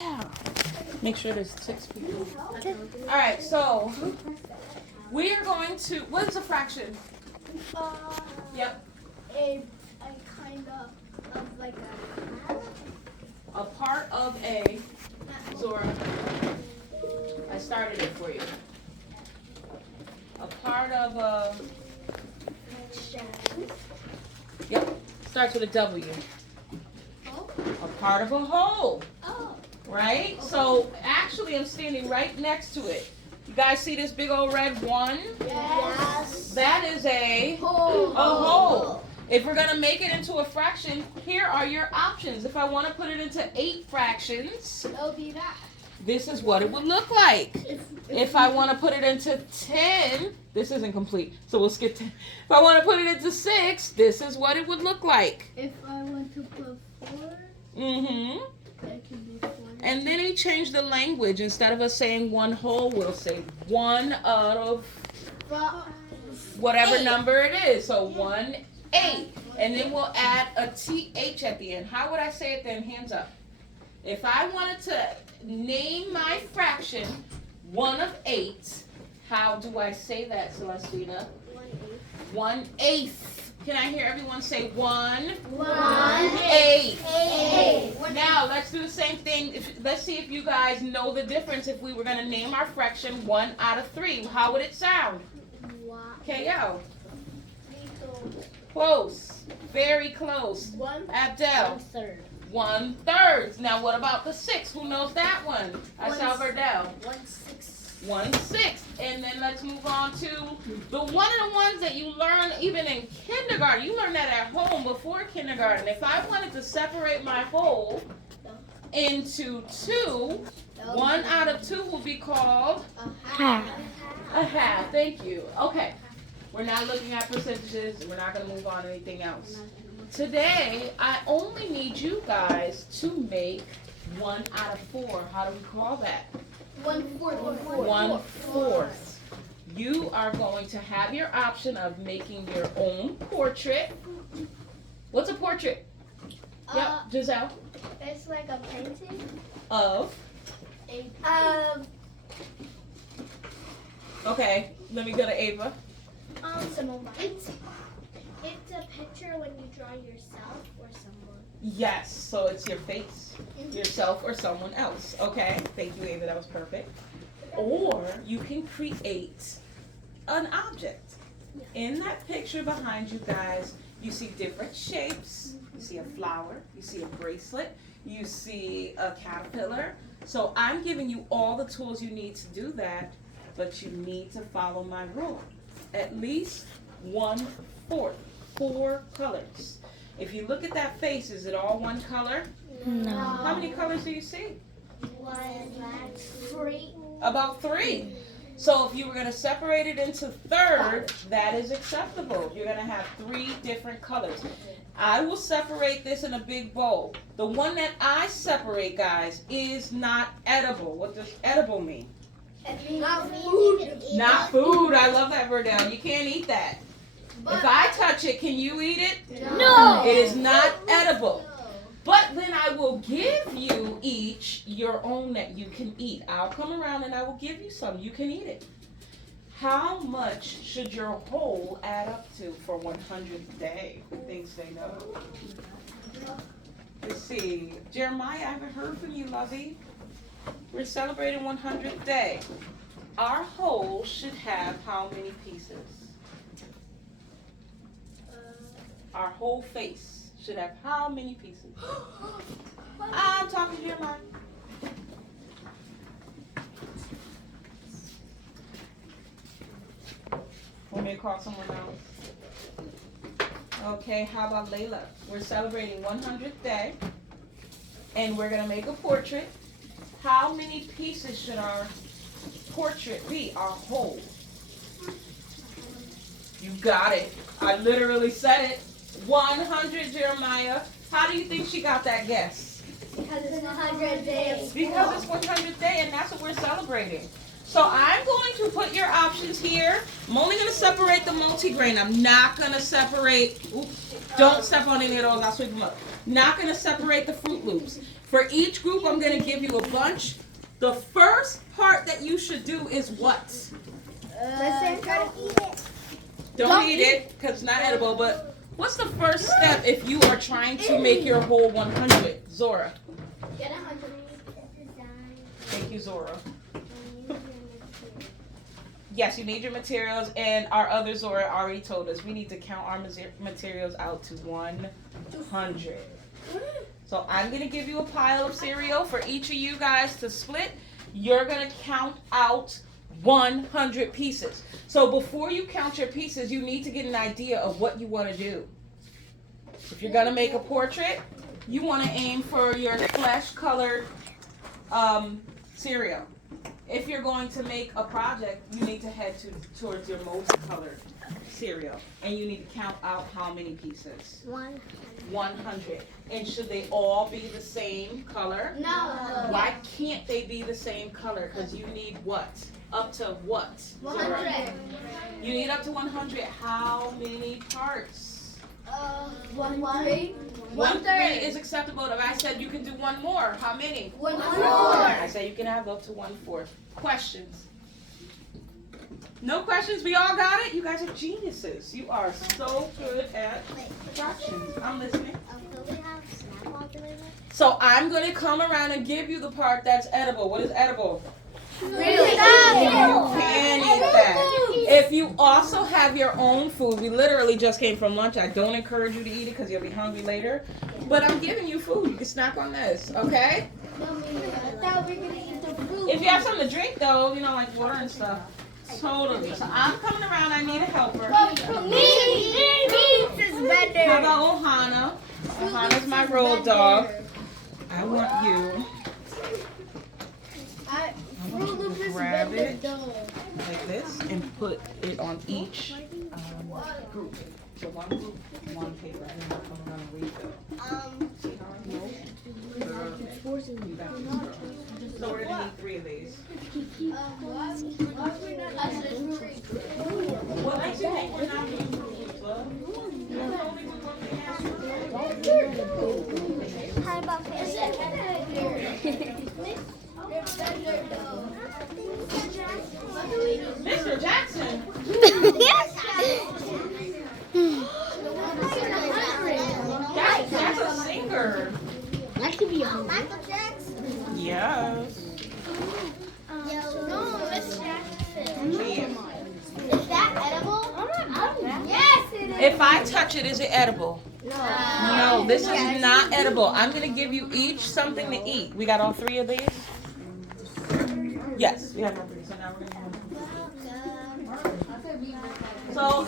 Yeah. Make sure there's 6 people. All right, so we are going to. What is a fraction? Uh, Yep. a kind of like A part of a. Zora, I started it for you. A part of a. Yep. Starts with a W. A part of a whole. Oh. Right? So actually, I'm standing right next to it. You guys see this big old red 1? Yes. That is a Whole. whole. If we're going to make it into a fraction, here are your options. If I want to put it into 8 fractions, It'll be that. this is what it would look like. If I want to put it into 10, this isn't complete, so we'll skip 10. If I want to put it into 6, this is what it would look like. If I want to put 4, Mm-hmm. it can be 4. And then he changed the language. Instead of us saying 1 whole, we'll say 1 out of whatever 8. number it is. So 1, 8. And then we'll add a TH at the end. How would I say it then? Hands up. If I wanted to name my fraction 1 of 8, how do I say that, Celestina? 1/8. Can I hear everyone say 1/8? Now let's do the same thing. Let's see if you guys know the difference. If we were going to name our fraction 1 out of 3, how would it sound? KO. Close. Very close. Abdel. 1/3. Now what about the 6? Who knows that one? I saw Verdell. 1/6. And then let's move on to the one of the ones that you learn even in kindergarten. You learn that at home before kindergarten. If I wanted to separate my whole into 2, 1 out of 2 will be called a half. Thank you. Okay. We're not looking at percentages. We're not going to move on to anything else. Today, I only need you guys to make 1 out of 4. How do we call that? 1/4. You are going to have your option of making your own portrait. What's a portrait? Yep, Giselle. It's like a painting. Of? Okay, let me go to Ava. It's a picture when you draw yourself or someone. Yes, so it's your face, yourself, or someone else. Okay, thank you, Ava. That was perfect. Or you can create an object. In that picture behind you guys, you see different shapes. You see a flower. You see a bracelet. You see a caterpillar. So I'm giving you all the tools you need to do that, but you need to follow my rule. At least 1/4, 4 colors. If you look at that face, is it all one color? No. How many colors do you see? 3. About 3. So if you were going to separate it into third, that is acceptable. You're going to have 3 different colors. I will separate this in a big bowl. The one that I separate, guys, is not edible. What does edible mean? Not food. Not food. I love that word down. You can't eat that. If I touch it, can you eat it? No. It is not edible. But then I will give you each your own that you can eat. I'll come around and I will give you some. You can eat it. How much should your whole add up to for 100th day? Who thinks they know? Let's see. Jeremiah, I haven't heard from you, lovey. We're celebrating 100th day. Our whole should have how many pieces? Our whole face should have how many pieces? I'm talking to Jeremiah. Want me to call someone else? Okay, how about Layla? We're celebrating 100th day, and we're going to make a portrait. How many pieces should our portrait be, our whole? You got it. I literally said it. 100, Jeremiah. How do you think she got that guess? Because it's 100 days. Because it's 100th day, and that's what we're celebrating. So I'm going to put your options here. I'm only going to separate the multigrain. I'm not going to separate Don't step on any of those. I'll sweep them up. Not going to separate the Fruit Loops. For each group, I'm going to give you a bunch. The first part that you should do is what? Don't eat it because it's not edible, but what's the first step if you are trying to make your whole 100? Zora. Get 100. Thank you, Zora. Yes, you need your materials, and our other Zora already told us we need to count our materials out to 100. So I'm going to give you a pile of cereal for each of you guys to split. You're going to count out 100 pieces. So before you count your pieces, you need to get an idea of what you want to do. If you're going to make a portrait, you want to aim for your flesh-colored cereal. If you're going to make a project, you need to head towards your multicolored cereal. And you need to count out how many pieces? 100. And should they all be the same color? No. Why can't they be the same color? Because you need what? Up to what? 100. You need up to 100. How many parts? 1/3. 1/3 is acceptable. If I said you can do one more, how many? 1/4. I said you can have up to 1/4. Questions? No questions? We all got it? You guys are geniuses. You are so good at fractions. I'm listening. So I'm going to come around and give you the part that's edible. What is edible? Really? You can eat that. If you also have your own food, we literally just came from lunch. I don't encourage you to eat it because you'll be hungry later. But I'm giving you food. You can snack on this, okay? If you have something to drink, though, you know, like water and stuff. Totally. So I'm coming around. I need a helper. Me is better. How about Ohana? Ohana's my road dog. I want you. Grab it like this and put it on each group. So one group, one paper. And then I'm going to refill. See how I know? So we're going to need 3 of these. What makes you think we're not doing Fruit Loops, love? That's the only one thing. How about Mr. Jackson. That's a singer. That could be Michael Jackson. Yes. No, Miss Jackson. Yeah. Is that edible? Yes, it is. If I touch it, is it edible? No, this is not edible. I'm going to give you each something to eat. We got all 3 of these? Yes, we have all 3. So now we're going to So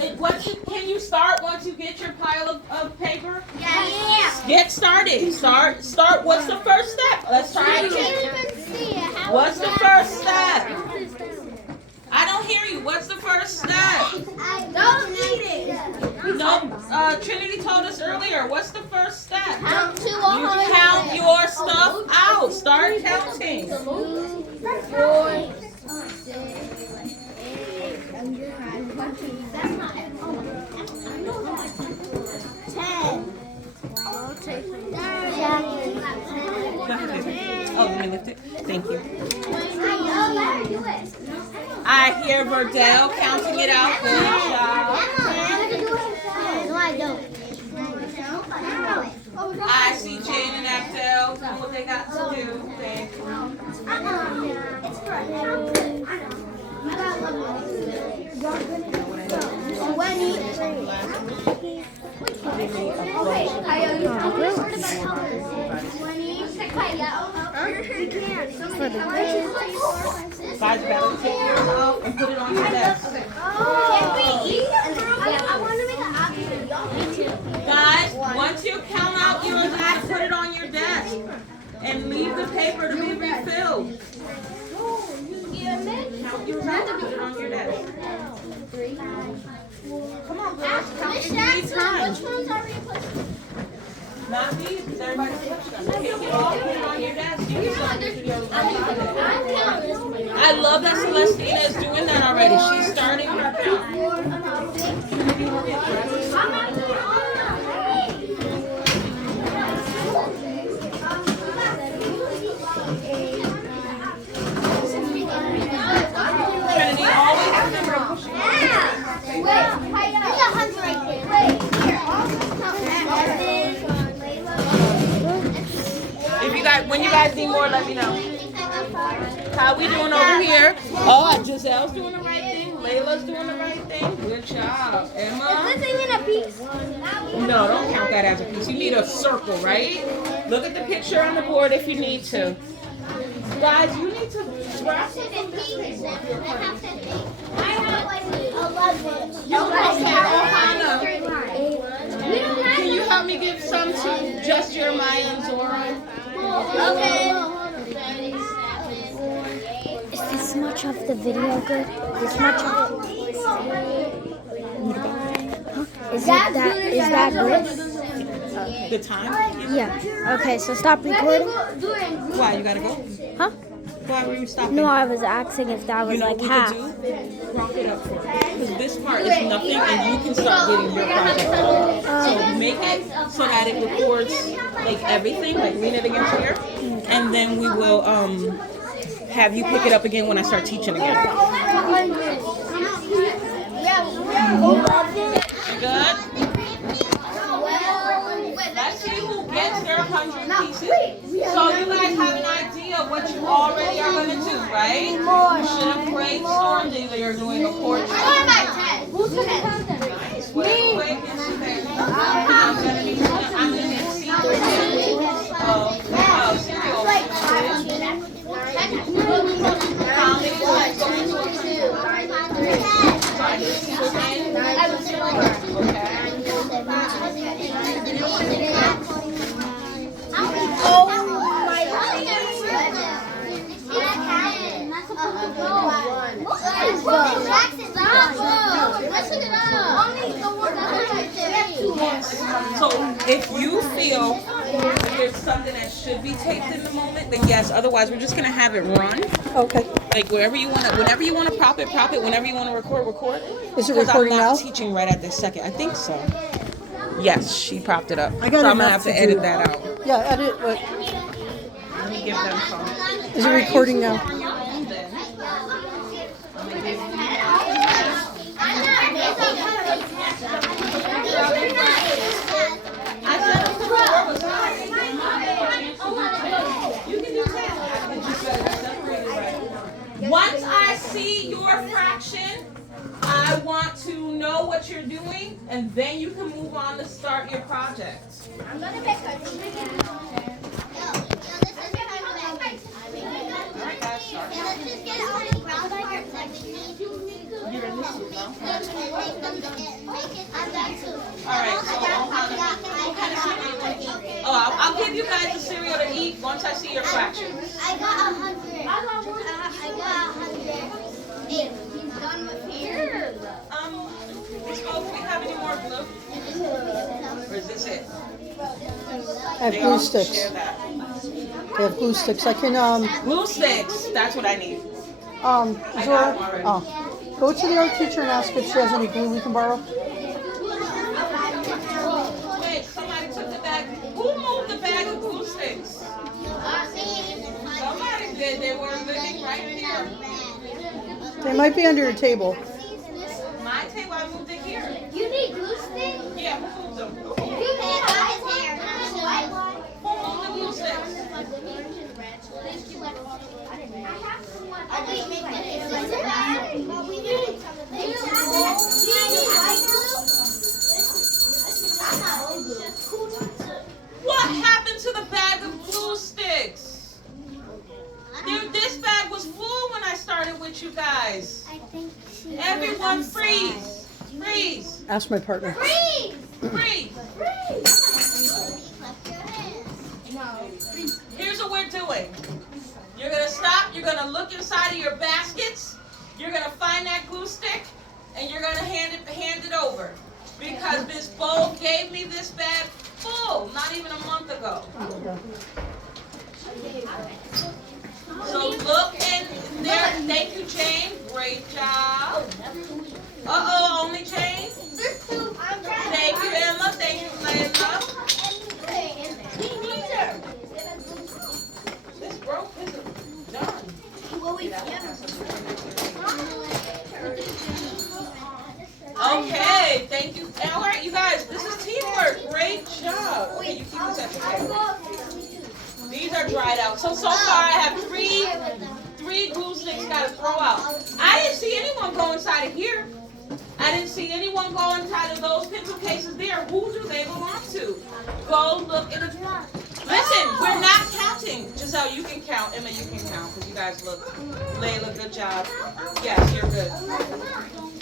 can you start once you get your pile of paper? Yeah. Get started. Start. What's the first step? Let's try it again. What's the first step? I don't hear you. What's the first step? Don't eat it. No, Trinity told us earlier. What's the first step? Count to You count your stuff out. Start counting. 4, 6, 8, 10. Oh, let me lift it. Thank you. I hear Verdell counting it out. Good job. No, I don't. I see Jane and Abdel do what they got to do. Thank you. Guys, better take yours off and put it on your desk. Guys, once you count out yours, put it on your desk and leave the paper to be refilled. Count yours out and put it on your desk. Come on, girls, count your 3 times. Which one's already put? Not these, because everybody's touched them. Take it off, put it on your desk. You can start your videos on Friday. I love that Celestina is doing that already. She's starting her count. When you guys need more, let me know. How we doing over here? Oh, Giselle's doing the right thing. Layla's doing the right thing. Good job. Emma? Is this even a piece? No, don't count that as a piece. You need a circle, right? Look at the picture on the board if you need to. Guys, you need to grab some of this thing off your plate. I have like 11. Okay, Ohana. Can you help me give some to just Jeremiah and Zora? Okay. Is this much of the video good? This much of it? Is that good? The time? Yeah. Okay, so stop recording. Why, you gotta go? Huh? Why were you stopping? No, I was asking if that was You know like what we half. could do? Crop it up for it. Because this part is nothing and you can start getting your project done. So make it so that it records like everything, like lean it against here. And then we will have you pick it up again when I start teaching again. Good? Let's see who gets their 100 pieces. So you guys have an idea of what you already are going to do, right? You should have brainstormed either you're doing a portrait. Who's gonna have them? Nice. Whatever way gets you there. I'm going to need cereal. How many times go into a cereal? So if you feel that there's something that should be taped in the moment, then yes. Otherwise, we're just gonna have it run. Okay. Like whenever you want to prop it. Whenever you want to record. Is it Because recording I'm now? not teaching right at this second. I think so. Yes, she propped it up. I got so I'm gonna enough have to to edit do. that out. Yeah, edit. But Let me give them some. is it recording now? On your own then. I said the floor was high. You can do that. I just gotta separate it right. Once I see your fraction, I want to know what you're doing, and then you can move on to start your project. I'm gonna make a tree. Alright guys, start. Let's just get all the brown parts that we need. You're in this too, no? Alright, so what kind of cereal you want to eat? Oh, I'll give you guys the cereal to eat once I see your fractions. I got 100. I got 100. He's done with here. Miss Cole, do we have any more glue? Or is this it? I have They glue all sticks. share that. I have glue sticks. I can Glue sticks, that's what I need. Zora. Go to the art teacher and ask if she has any glue we can borrow. Wait, somebody took the bag. Who moved the bag of glue sticks? Somebody did. They were living right here. They might be under your table. My table, I moved it here. You need glue sticks? Yeah, who moved them? Who You can have his hair. moved the glue sticks? What happened to the bag of glue sticks? This bag was full when I started with you guys. Everyone freeze. Freeze. Ask my partner. Freeze! Freeze. Here's what we're doing. You're going to stop. You're going to look inside of your baskets. You're going to find that glue stick. And you're going to hand it over. Because Miss Bo gave me this bag full not even a month ago. So look in there. Thank you, Jane. Great job. Uh-oh, only Jane. Thank you, Emma. Thank you, Layla. This broke isn't done. Okay, thank you. All right, you guys, this is teamwork. Great job. Okay, you keep this at your table. These are dry try it out. So far I have three glue sticks gotta throw out. I didn't see anyone go inside of here. I didn't see anyone go inside of those pencil cases there. Who do they belong to? Go look in the drawer. Listen, we're not counting. Giselle, you can count. Emma, you can count because you guys look. Layla, good job. Yes, you're good.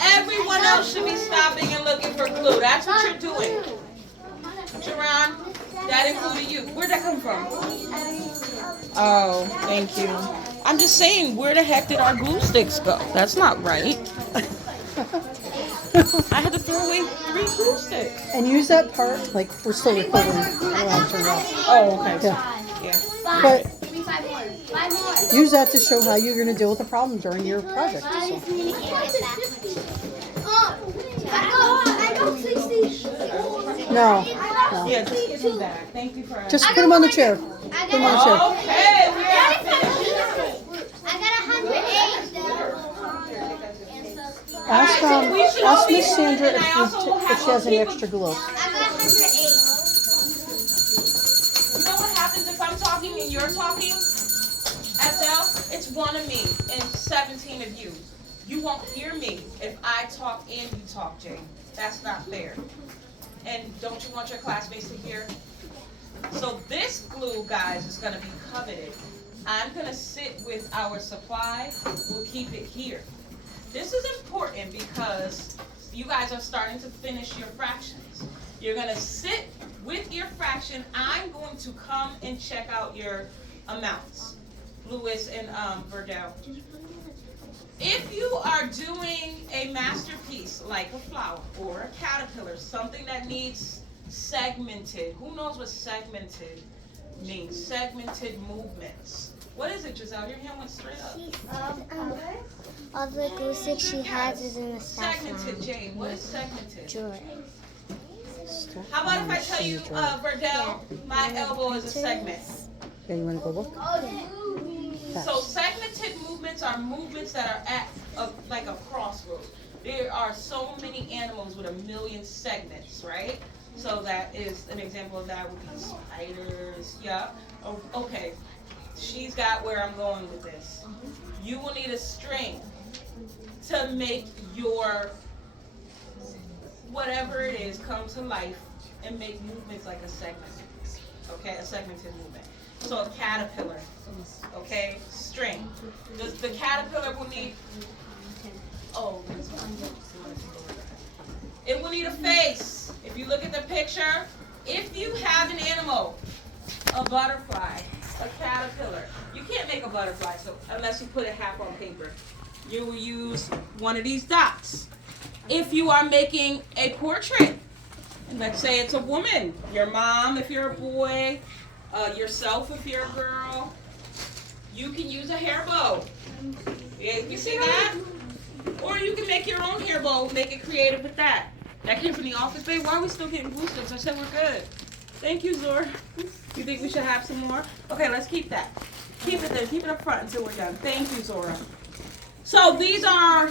Everyone else should be stopping and looking for glue. That's what you're doing. Jerron, that included you. Where'd that come from? Oh, thank you. I'm just saying, where the heck did our glue sticks go? That's not right. I had to throw away 3 glue sticks. And use that part, like we're still recording. Oh, okay. Yeah. But use that to show how you're going to deal with the problem during your project. So. No. Yeah, just give him that. Thank you for Just put him on the chair. Put him on the chair. Okay, we are finished. I got 108. Ask Miss Sandra if she has any extra glue. I got 108. You know what happens if I'm talking and you're talking? Estelle, it's 1 of me and 17 of you. You won't hear me if I talk and you talk, Jane. That's not fair. And don't you want your classmates to hear? So this glue, guys, is going to be coveted. I'm going to sit with our supply. We'll keep it here. This is important because you guys are starting to finish your fractions. You're going to sit with your fraction. I'm going to come and check out your amounts, Lewis and Verdell. If you are doing a masterpiece like a flower or a caterpillar, something that needs segmented, who knows what segmented means? Segmented movements. What is it, Giselle? Your hand went straight up. All the glue sticks she has is in the staff Segmented, lounge. Jane. What is segmented? Drawer. How about if I tell you, Verdell, my elbow is a segment? Yeah, you want to go look? So segmented movements are movements that are at like a crossroads. There are so many animals with 1 million segments, right? So that is an example of that would be spiders. Yeah. Oh, okay. She's got where I'm going with this. You will need a string to make your whatever it is come to life and make movements like a segment. Okay, a segmented movement. So a caterpillar, okay, string. The caterpillar will need, it will need a face. If you look at the picture, if you have an animal, a butterfly, a caterpillar, you can't make a butterfly so unless you put it half on paper. You will use one of these dots. If you are making a portrait, and let's say it's a woman, your mom if you're a boy, yourself if you're a girl, you can use a hair bow. Yeah, you see that? Or you can make your own hair bow, make it creative with that. That came from the office, babe. Why are we still getting glue sticks? I said we're good. Thank you, Zora. You think we should have some more? Okay, let's keep that. Keep it there. Keep it up front until we're done. Thank you, Zora. So these are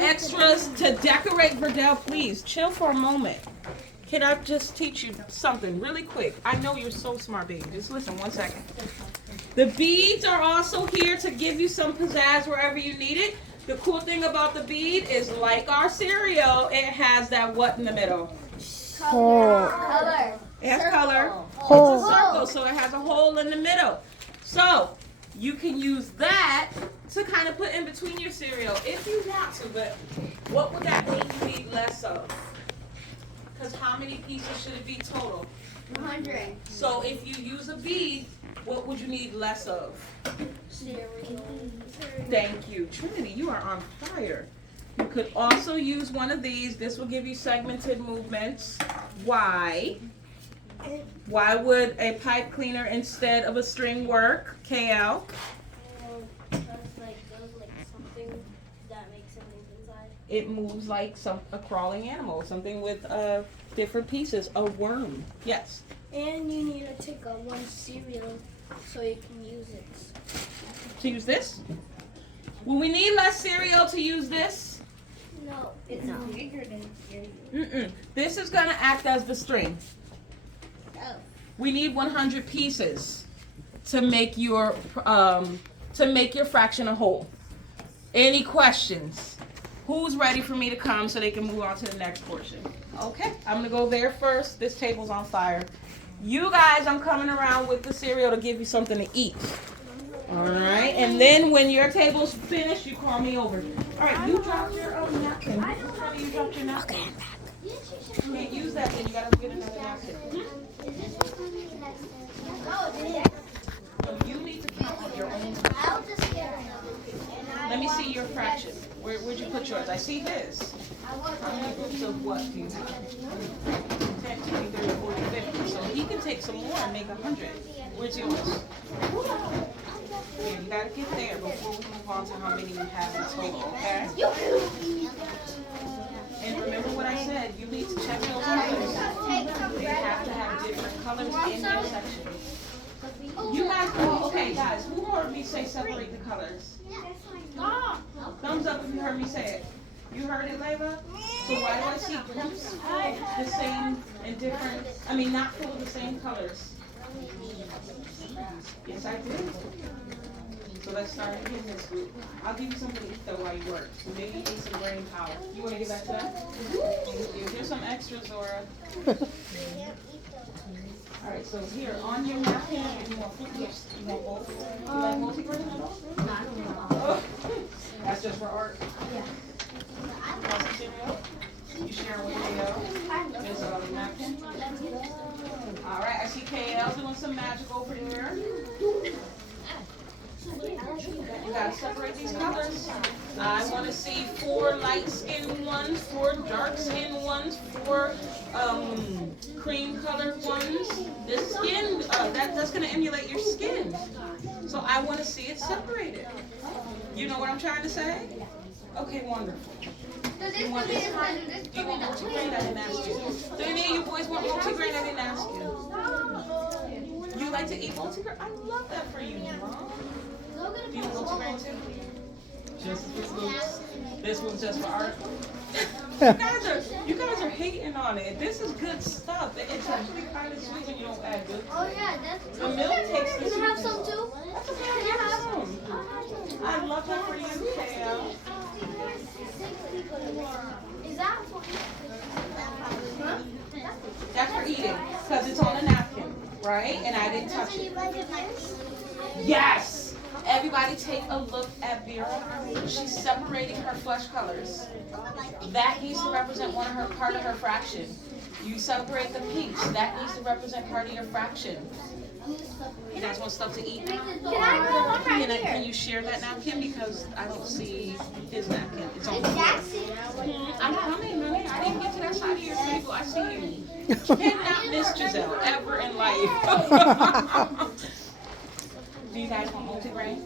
extras to decorate. Verdell, please chill for a moment. Can I just teach you something really quick? I know you're so smart, baby. Just listen 1 second. The beads are also here to give you some pizzazz wherever you need it. The cool thing about the bead is, like our cereal, it has that what in the middle? Color. It has color. Hole. It's a circle, so it has a hole in the middle. So you can use that to kind of put in between your cereal if you want to, but what would that mean you need less of? Because how many pieces should it be total? 100. So if you use a bead, what would you need less of? Thank you. Trinity, you are on fire. You could also use one of these. This will give you segmented movements. Why? Why would a pipe cleaner instead of a string work? KL? It moves like a crawling animal, something with different pieces. A worm. Yes. And you need to take one cereal so you can use it. To use this? Will we need less cereal to use this? No, it's bigger than cereal. This is going to act as the string. Oh. We need 100 pieces. to make your fraction a whole. Any questions? Who's ready for me to come so they can move on to the next portion? Okay, I'm gonna go there first. This table's on fire. You guys, I'm coming around with the cereal to give you something to eat. All right, and then when your table's finished, you call me over. All right, you dropped your napkin. You dropped your napkin. Okay, I'm back. You can't use that, then you gotta get another napkin. So you need to count on your own. Let me see your fraction. Where'd you put yours? I see his. How many groups of what do you have? 10, 20, 30, 40, 50. So he can take some more and make 100. Where's yours? Yeah, you gotta get there before we move on to how many you have in total, okay? And remember what I said, you need to check those colors. They have to have different colors in their section. You guys, okay guys, who heard me say separate the colors? Thumbs up if you heard me say it. You heard it, Layla? So why do I see groups full the same and different, not full of the same colors? Yes, I did. So let's start in this group. I'll give you something to eat though while you work. Maybe you need some brain power. You want to get back to that? Thank you. Here's some extra, Zora. All right, so here on your napkin, you want fruit juice. You want both? You like multigrain at all? Oh, that's just for art. Want some cereal? You share with KL. There's a napkin. All right, I see KL doing some magic over there. You gotta separate these colors. I want to see 4 light-skinned ones, 4 dark-skinned ones, 4 cream-colored ones. This skin, that's gonna emulate your skin. So I want to see it separated. You know what I'm trying to say? Okay, wonderful. You want this kind? Do you want multigrain? I didn't ask you. Do any of you boys want multigrain? I didn't ask you. You like to eat multigrain? I love that for you, Mom. Do you want multigrain too? Just this one's just for art. You guys are hating on it. This is good stuff. It's actually kind of sweet when you don't add good. Oh yeah, that's. The milk takes the sweetness. Can I have some too? That's okay. Have some. I love that for you, Kale. Is that for? That's for eating because it's on a napkin, right? And I didn't touch it. Yes. Everybody take a look at Vera. She's separating her flesh colors. That needs to represent part of her fraction. You separate the pinks. That needs to represent part of your fraction. You guys want stuff to eat now? Can you share that napkin? Because I don't see his napkin. It's on the floor. I'm coming, honey. I didn't get to that side of your table. I see you. You cannot miss Giselle ever in life. Do you guys want multigrain?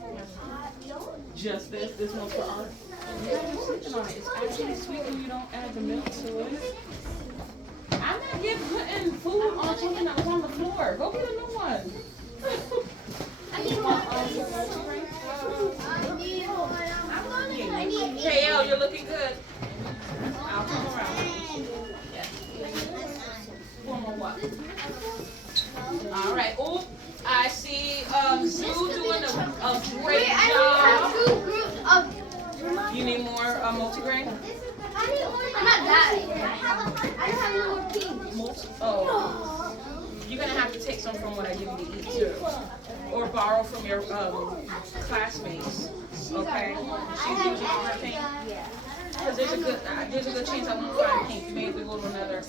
Just this? This one's for art? You guys are sleeping on it. It's actually sweet when you don't add the milk to it. I'm not putting food on something that was on the floor. Go get a new one. KL, you're looking good. I'll come around. Yes. One more what? All right. Oh, I see Sue doing a great job. You need more multigrain? I'm not that. I don't have no more pink. Oh. You're going to have to take some from what I give you to eat too. Or borrow from your classmates. Okay? She's using all her pink. Because there's a good chance I won't find pink. Maybe we go to another group.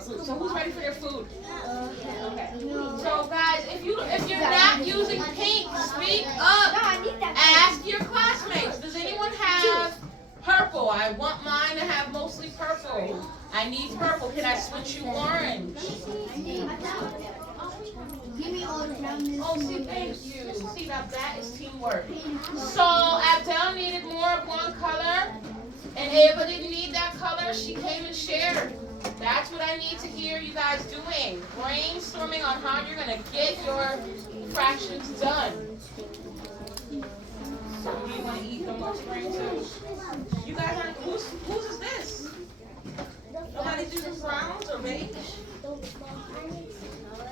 So who's ready for their food? Okay. So guys, if you're not using pink, speak up. Ask your classmates. Does anyone have purple? I want mine to have mostly purple. I need purple. Can I switch you orange? Give me orange. Oh, see, thank you. See, now that is teamwork. So Abdel needed more of one color, and Ava didn't need that color. She came and shared. That's what I need to hear you guys doing. Brainstorming on how you're going to get your fractions done. So you want to eat the multigrain too? You guys aren't, whose is this? Nobody do the browns or beige?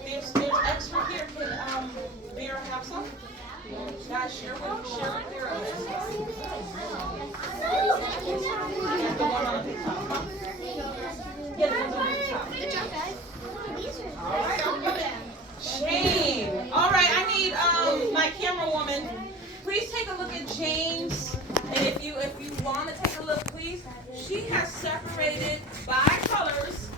There's extra here. Can Vera guys share with your therapist. Get the one on the top. Good job, guys. Shane. All right, I need my camera woman. Please take a look at James. And if you want to take a look, please. She has separated by colors.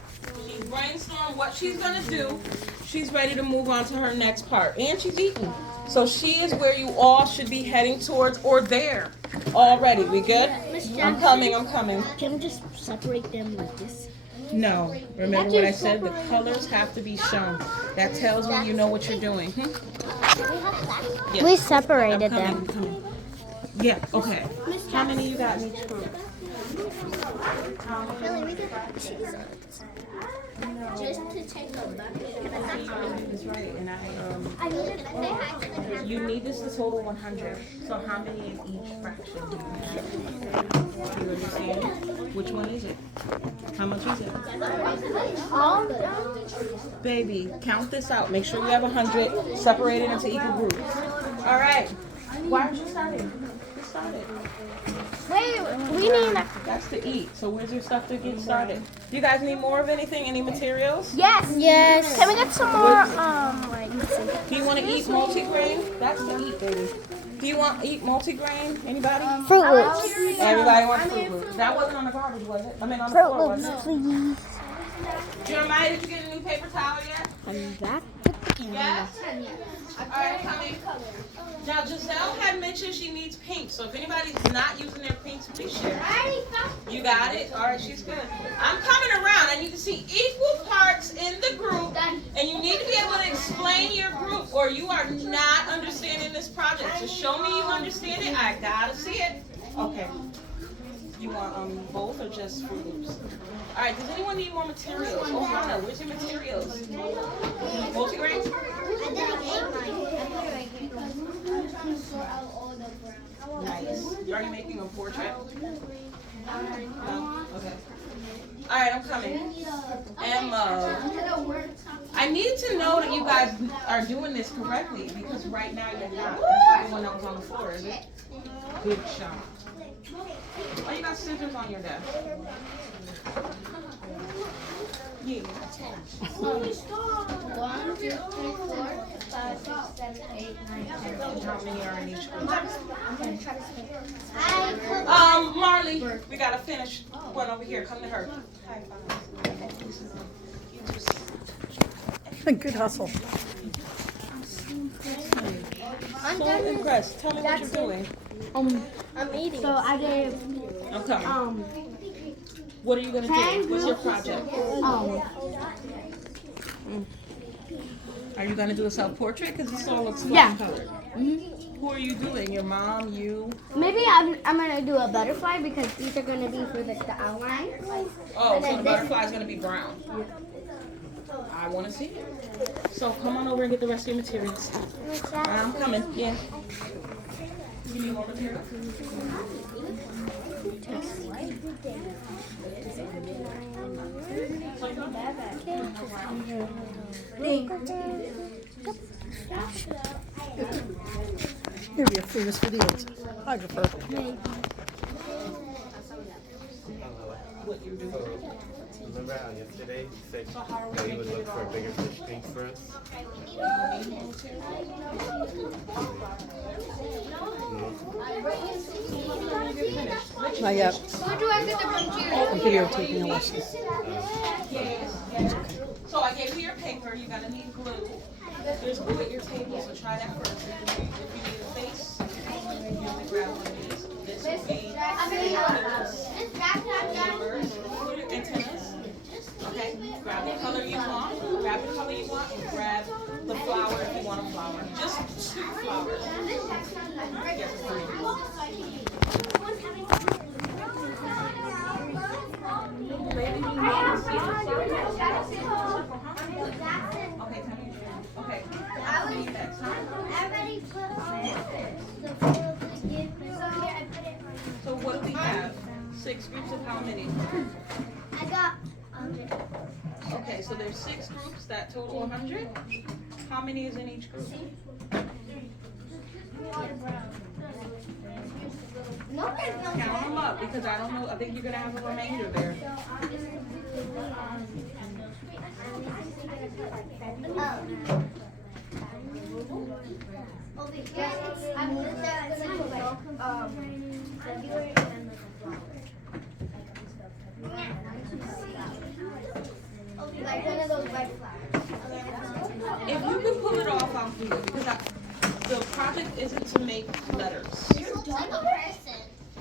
She's brainstormed what she's gonna do. She's ready to move on to her next part, and she's eating. So she is where you all should be heading towards, or there already. We good? I'm coming. Can we just separate them like this? No. Remember what I said? The colors have to be shown. That tells me you know what you're doing. Yes. We separated I'm them. coming. Yeah, okay. How many you got in each group? Really, we could cheese on it. Just to take a look. That's right. And I need to say hi to the camera. you need this to total 100. So how many in each fraction do you have? Do you understand? Which one is it? How much is it? Baby, count this out. Make sure you have 100 separated into equal groups. All right. Why aren't you starting? Get started. Wait, we need. That's to eat. So where's your stuff to get started? Do you guys need more of anything? Any materials? Yes. Yes. Can we get some more? Let's see. Do you want to eat multigrain? That's to eat, baby. Do you want to eat multigrain? Anybody? Fruit Loops. Everybody wants Fruit Loops. That wasn't on the garbage, was it? I mean, on the Fruit floor, Loops, was it? please. Jeremiah, did you get a new paper towel yet? I'm back with the camera. Yes? All right, coming. Now, Giselle had mentioned she needs pink, so if anybody's not using their pinks, please share. You got it? All right, she's good. I'm coming around. I need to see equal parts in the group, and you need to be able to explain your group, or you are not understanding this project. Just show me you understand it. I gotta see it. Okay. You want both or just Fruit Loops? All right, does anyone need more materials? Oh, Hannah, where's your materials? Multigrain? I didn't eat mine. I'm trying to sort out all the brown. Nice. Are you making a portrait? No? Okay. All right, I'm coming. Emma. I need to know that you guys are doing this correctly because right now you're not. That's not the one that was on the floor, is it? Good job. Oh, you got scissors on your desk. Yeah. 1, 2, 3, 4, 5, 6, 7, 8, 9, 10. And how many are in each group? I'm gonna try to spin. Marley, we gotta finish one over here. Come to her. High five. Good hustle. I'm So done. impressed. Tell me what you're doing. I'm eating. So I gave I'm coming. What are you gonna do? What's your project? Are you gonna do a self-portrait? Because this all looks colored. Who are you doing? Your mom, you? Maybe I'm gonna do a butterfly because these are gonna be for the outline. Oh, so the butterfly's gonna be brown. I want to see it. So come on over and get the rest of your materials. I'm coming. Yeah. You need more material? You'll be a famous videographer. What you do? Remember how yesterday you said that you would look for a bigger fish tank for us? Not yet. Where do I get the computer? I'm videotaping a lesson. So I gave you your paper. You're gonna need glue. There's glue at your table, so try that first. If you need a face, you have to grab one of these. This will be antennas. Okay. Grab the color you want. Grab the color you want, and grab the flower if you want a flower. Just 2 flowers. Yes, 3. Okay, tell me. Okay. How many next, huh? Everybody put So what do we have? 6 groups of how many? I got Okay, so there's 6 groups that total 100. How many is in each group? Count them up because I don't know. I think you're gonna have a remainder there. Over here, I'm gonna February and then the flower. Like one of those white flowers. If you can pull it off, I'll do it because the project isn't to make letters.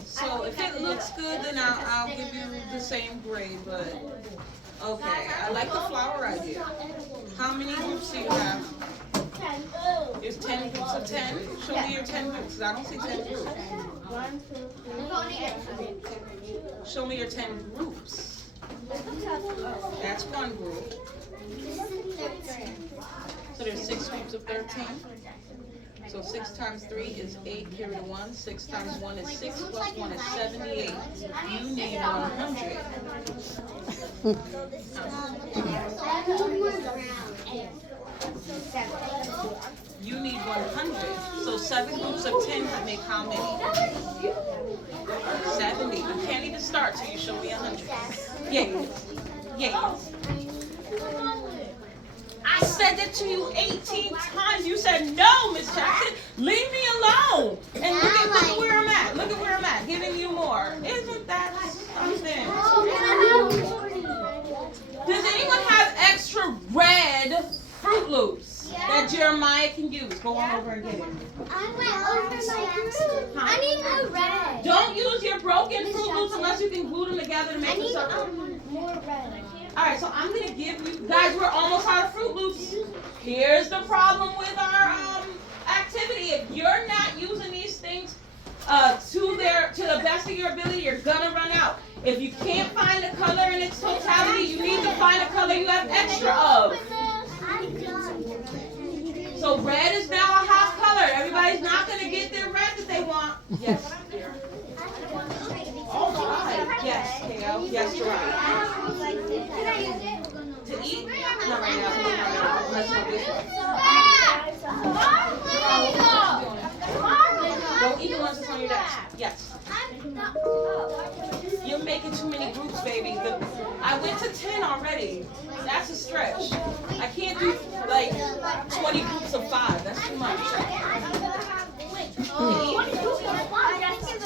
So if it looks good, then I'll give you the same grade. But okay, I like the flower idea. How many groups do you have? 10. There's 10 groups of 10. Show me your 10 groups. I don't see 10 groups. 1, 2, 3. Show me your 10 groups. That's one group. So there's 6 groups of 13. So 6 times 3 is 8, carry the 1. 6 times 1 is 6, plus 1 is 78. You need 100. You need 100. So 7 groups of 10 would make how many? 70. You can't even start till you show me 100. Yes. Yes. I said that to you 18 times. You said no, Miss Jackson. Leave me alone. And look at where I'm at. Look at where I'm at. Giving you more. Isn't that something? Does anyone have extra red Fruit Loops that Jeremiah can use? Go on over and get it. I went over my group. I need a red. Don't use your broken Fruit Loops unless you can glue them together to make a circle. More red. Alright, so I'm going to give you, guys, we're almost out of Fruit Loops. Here's the problem with our activity. If you're not using these things to the best of your ability, you're going to run out. If you can't find a color in its totality, you need to find a color you have extra of. So red is now a half color. Everybody's not going to get their red that they want. Yes, dear. All right. Yes, Kale. Yes, you're right. To eat? Not right now. Let's do this one. Don't eat the ones that's on your desk. Yes. You're making too many groups, baby. I went to 10 already. That's a stretch. I can't do like 20 groups of 5. That's too much.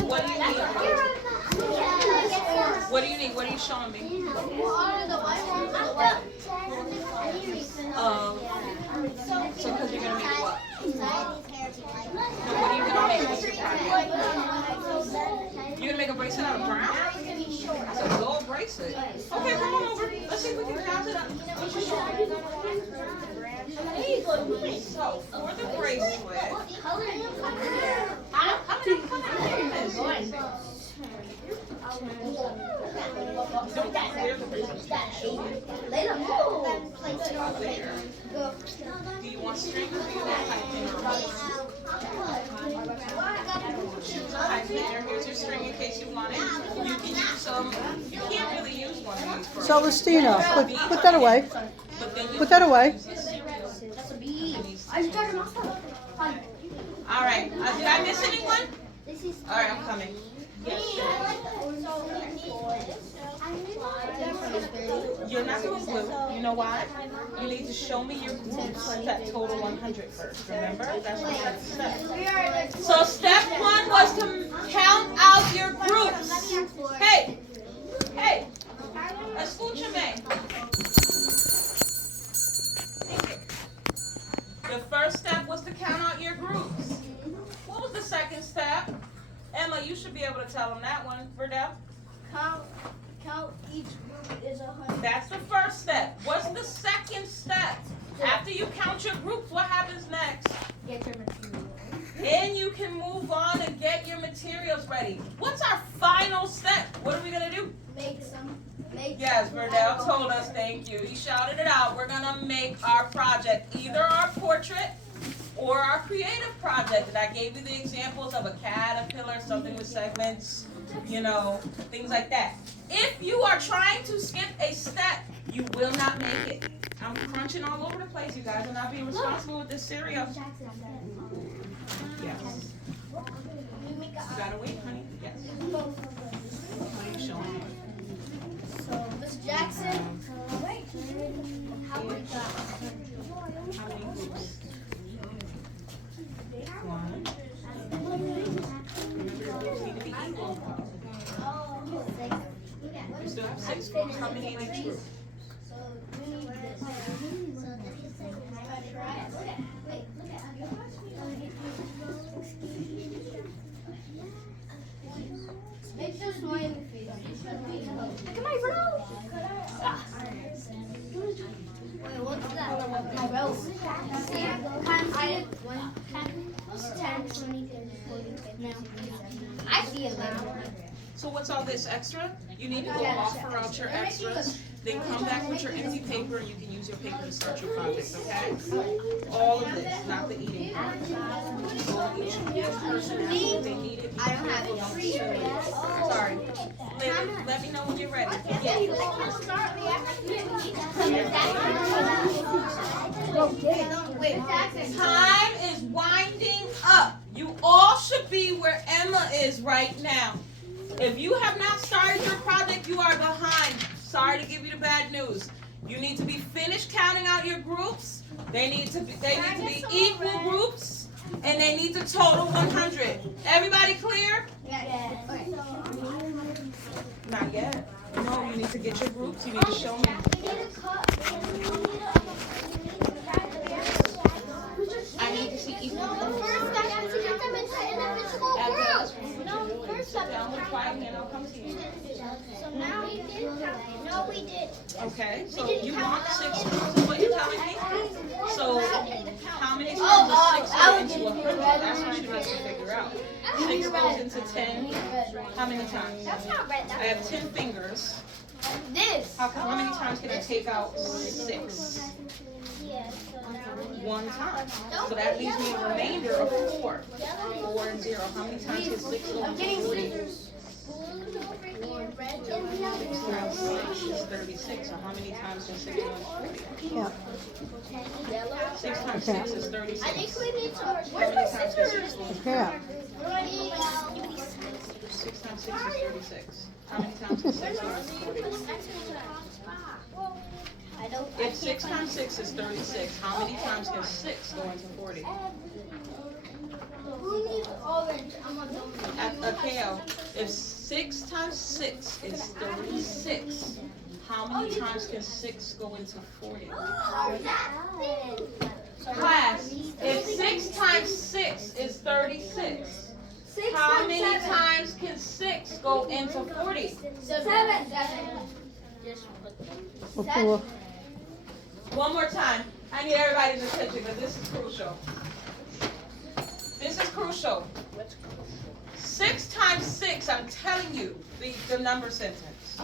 What do you need? What do you need? What are you showing me? So because you're going to make what? What are you going to make with your project? You're going to make a bracelet out of brown? It's a gold bracelet. Okay, come on over. Let's see if we can count it up. What you showing me? So, for the bracelet, how many colors is this? Don't clear the bracelet. Do you want string or do you want pipe cleaner? Here's your string in case you want it. You can use some. You can't really use one of these for Celestina, put that away. Put that away. All right. Did I miss anyone? All right, I'm coming. Yes. You're not doing glue. You know why? You need to show me your groups that total 100 first. Remember? That's the second step. So step 1 was to count out your groups. Hey! Hey! Escúchame. The first step was to count out your groups. What was the second step? Emma, you should be able to tell them that one. Verdell? Count each group is 100. That's the first step. What's the second step? After you count your groups, what happens next? Get your materials. Then you can move on and get your materials ready. What's our final step? What are we going to do? Make some. Yes, Verdell told us, thank you. He shouted it out. We're going to make our project, either our portrait or our creative project. And I gave you the examples of a caterpillar, something with segments, you know, things like that. If you are trying to skip a step, you will not make it. I'm crunching all over the place. You guys are not being responsible with this cereal. Yes. You gotta wait, honey. Yes. What are you showing me? So, Miss Jackson. How many How many groups? One. Remember, your groups need to be equal. You still have 6 groups. How many in each group? So, we need this. So, this is wait, look at make this smiley face. Look at my row. Wait, what's that? My row. 10, 20, 30, 40, 50. Now, I see it now. So what's all this extra? You need to go offer out your extras, then come back with your empty paper and you can use your paper to start your project, okay? All of this, not the eating part. Each person has what they need it. I don't have it. Sorry. Let me know when you're ready. Time is winding up. You all should be where Emma is right now. If you have not started your project, you are behind. Sorry to give you the bad news. You need to be finished counting out your groups. They need to be equal groups, and they need to total 100. Everybody clear? Not yet. No, you need to get your groups. You need to show me. I need to see equal groups. First, I have to get them into individual groups. No, first, Sit down with quiet and I'll come to you. So now we did. No, we did. Okay, so you want 6 groups is what you're telling me? So how many times does 6 go into 100? That's what you need to figure out. 6 goes into 10. How many times? That's not red. I have 10 fingers. This. How many times can I take out 6? Yeah. 1 time. So that leaves me a remainder of 4. 4 and 0. How many times can 6 go into 40? 6 times 6 is 36. So how many times can 6 go into 40? Yeah. 6 times 6 is 36. I think we need some. How many times can 6 go into 40? Yeah. 6 times 6 is 36. How many times can 6 go into 40? If 6 times 6 is 36, how many times can 6 go into 40? Who needs orange? I'm a donut. Akeo, if 6 times 6 is 36, how many times can 6 go into 40? Class, if 6 times 6 is 36, how many times can 6 go into 40? 7. Well, One more time. I need everybody's attention because this is crucial. This is crucial. 6 times 6, I'm telling you, the number sentence.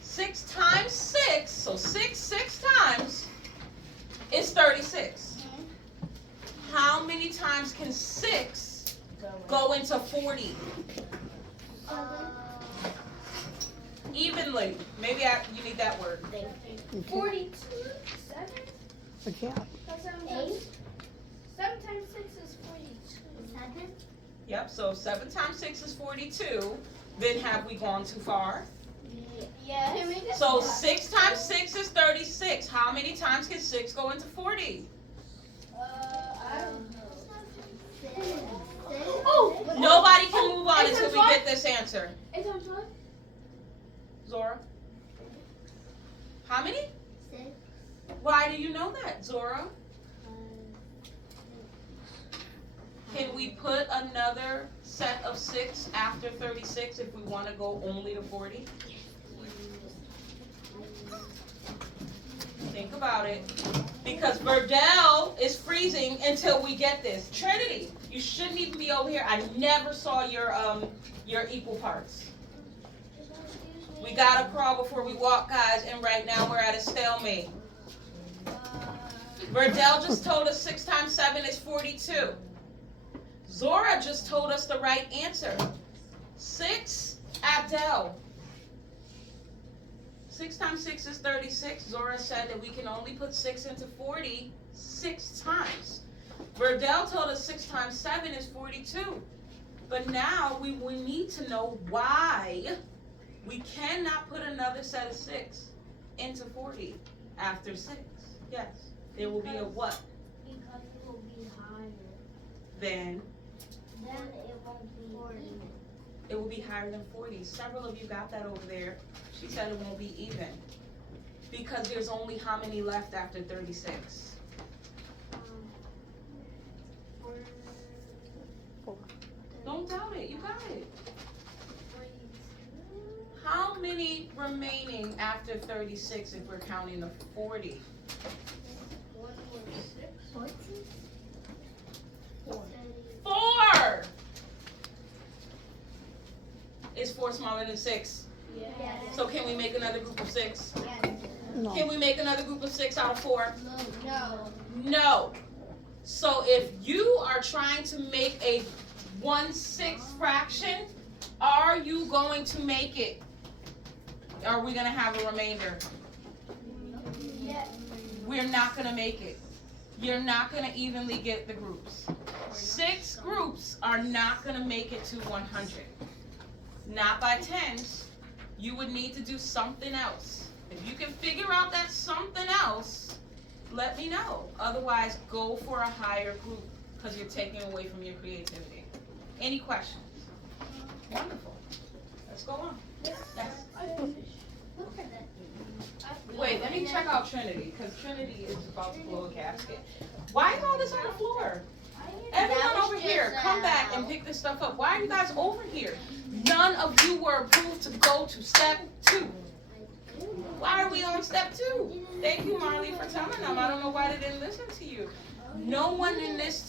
6 times 6, so 6 times is 36. How many times can 6 go into 40? Evenly. Maybe you need that word. 42. 7? okay. 8. 7 times 6 is 42. 7? Yep, so if 7 times 6 is 42, then have we gone too far? Yes. So 6 times 6 is 36. How many times can 6 go into 40? I don't know. Nobody can move on until we get this answer. 8 times 5? Zora? How many? 6. Why do you know that, Zora? Can we put another set of 6 after 36 if we want to go only to 40? Think about it. Because Verdell is freezing until we get this. Trinity, you shouldn't even be over here. I never saw your equal parts. We gotta crawl before we walk, guys, and right now we're at a stalemate. Verdell just told us 6 times 7 is 42. Zora just told us the right answer. 6, Abdel. 6 times 6 is 36. Zora said that we can only put 6 into 40 6 times. Verdell told us 6 times 7 is 42. But now we need to know why we cannot put another set of 6 into 40 after 6. Yes. There will be a what? Because it will be higher. Then It won't be 40. it will be higher than 40. Several of you got that over there. She said it won't be even. Because there's only how many left after 36? 4. Don't doubt it. You got it. How many remaining after 36 if we're counting the 40? 14. 4! Is 4 smaller than 6? Yes. So can we make another group of 6? Yes. No. Can we make another group of 6 out of 4? No. No. So if you are trying to make a 1/6 fraction, are you going to make it? Are we going to have a remainder? Yes. We're not going to make it. You're not going to evenly get the groups. 6 groups are not going to make it to 100. Not by tens. You would need to do something else. If you can figure out that something else, let me know. Otherwise, go for a higher group because you're taking away from your creativity. Any questions? Wonderful. Let's go on. Yes. Wait, let me check out Trinity because Trinity is about to blow a gasket. Why is all this on the floor? Everyone over here, come back and pick this stuff up. Why are you guys over here? None of you were approved to go to step 2. Why are we on step 2? Thank you, Marley, for telling them. I don't know why they didn't listen to you. No one in this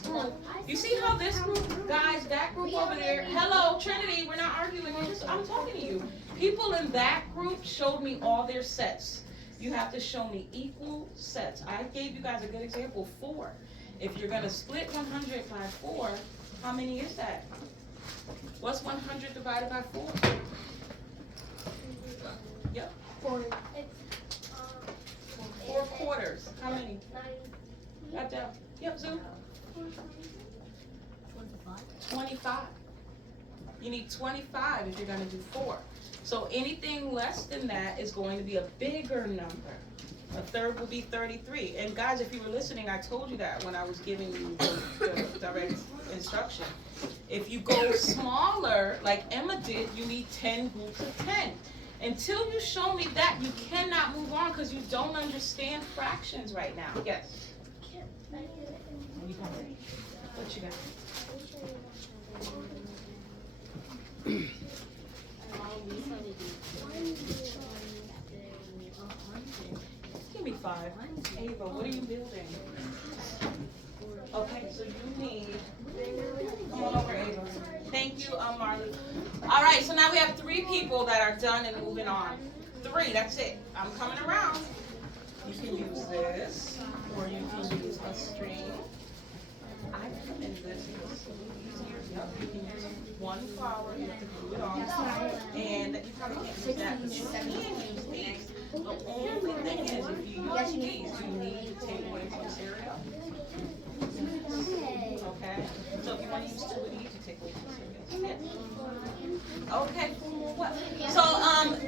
group. You see how this group, guys, that group over there. Hello, Trinity. We're not arguing. I'm talking to you. People in that group showed me all their sets. You have to show me equal sets. I gave you guys a good example, 4. If you're gonna split 100 by 4, how many is that? What's 100 divided by 4? Yep. 4. 4 quarters. How many? 9. Right down. Yep, Zoom. 25. You need 25 if you're gonna do 4. So anything less than that is going to be a bigger number. A third will be 33. And guys, if you were listening, I told you that when I was giving you the direct instruction. If you go smaller, like Emma did, you need 10 groups of 10. Until you show me that, you cannot move on because you don't understand fractions right now. Yes? What you got? Give me 5. Ava, what are you building? Okay, so you need, come on over, Ava. Thank you, Marley. All right, so now we have 3 people that are done and moving on. 3, that's it. I'm coming around. You can use this, or you can use a string. I recommend this. It's a little easier. Yep, you can use 1 flower. You have to glue it on. And you probably can't use that, but you can use these. The only thing is, if you use these, you need to take away some cereal. Okay? So if you want to use 2 of these, you take away 2 cereals. Yes. Okay. What? So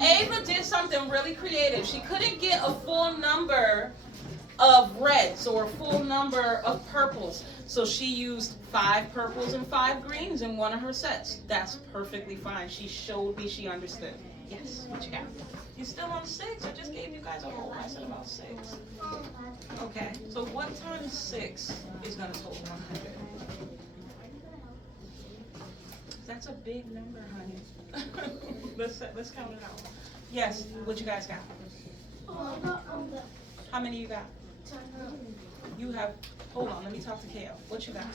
Ava did something really creative. She couldn't get a full number of reds or a full number of purples. So she used 5 purples and 5 greens in one of her sets. That's perfectly fine. She showed me she understood. Yes, what you got? You still on 6? I just gave you guys a whole lesson about 6. Okay, so what times 6 is going to total 100? That's a big number, honey. let's count it out. Yes, what you guys got? How many you got? You have, hold on, let me talk to Kale. What you got?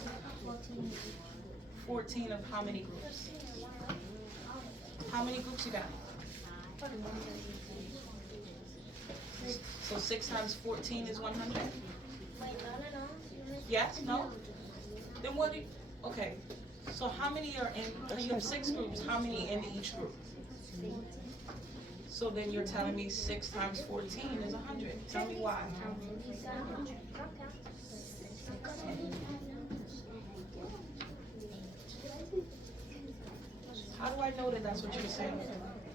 14 of how many groups? How many groups you got? So 6 times 14 is 100? Yes? No? Then what do you, okay. So how many are in, you have 6 groups, how many in each group? So then you're telling me 6 times 14 is 100. Tell me why. How do I know that that's what you're saying?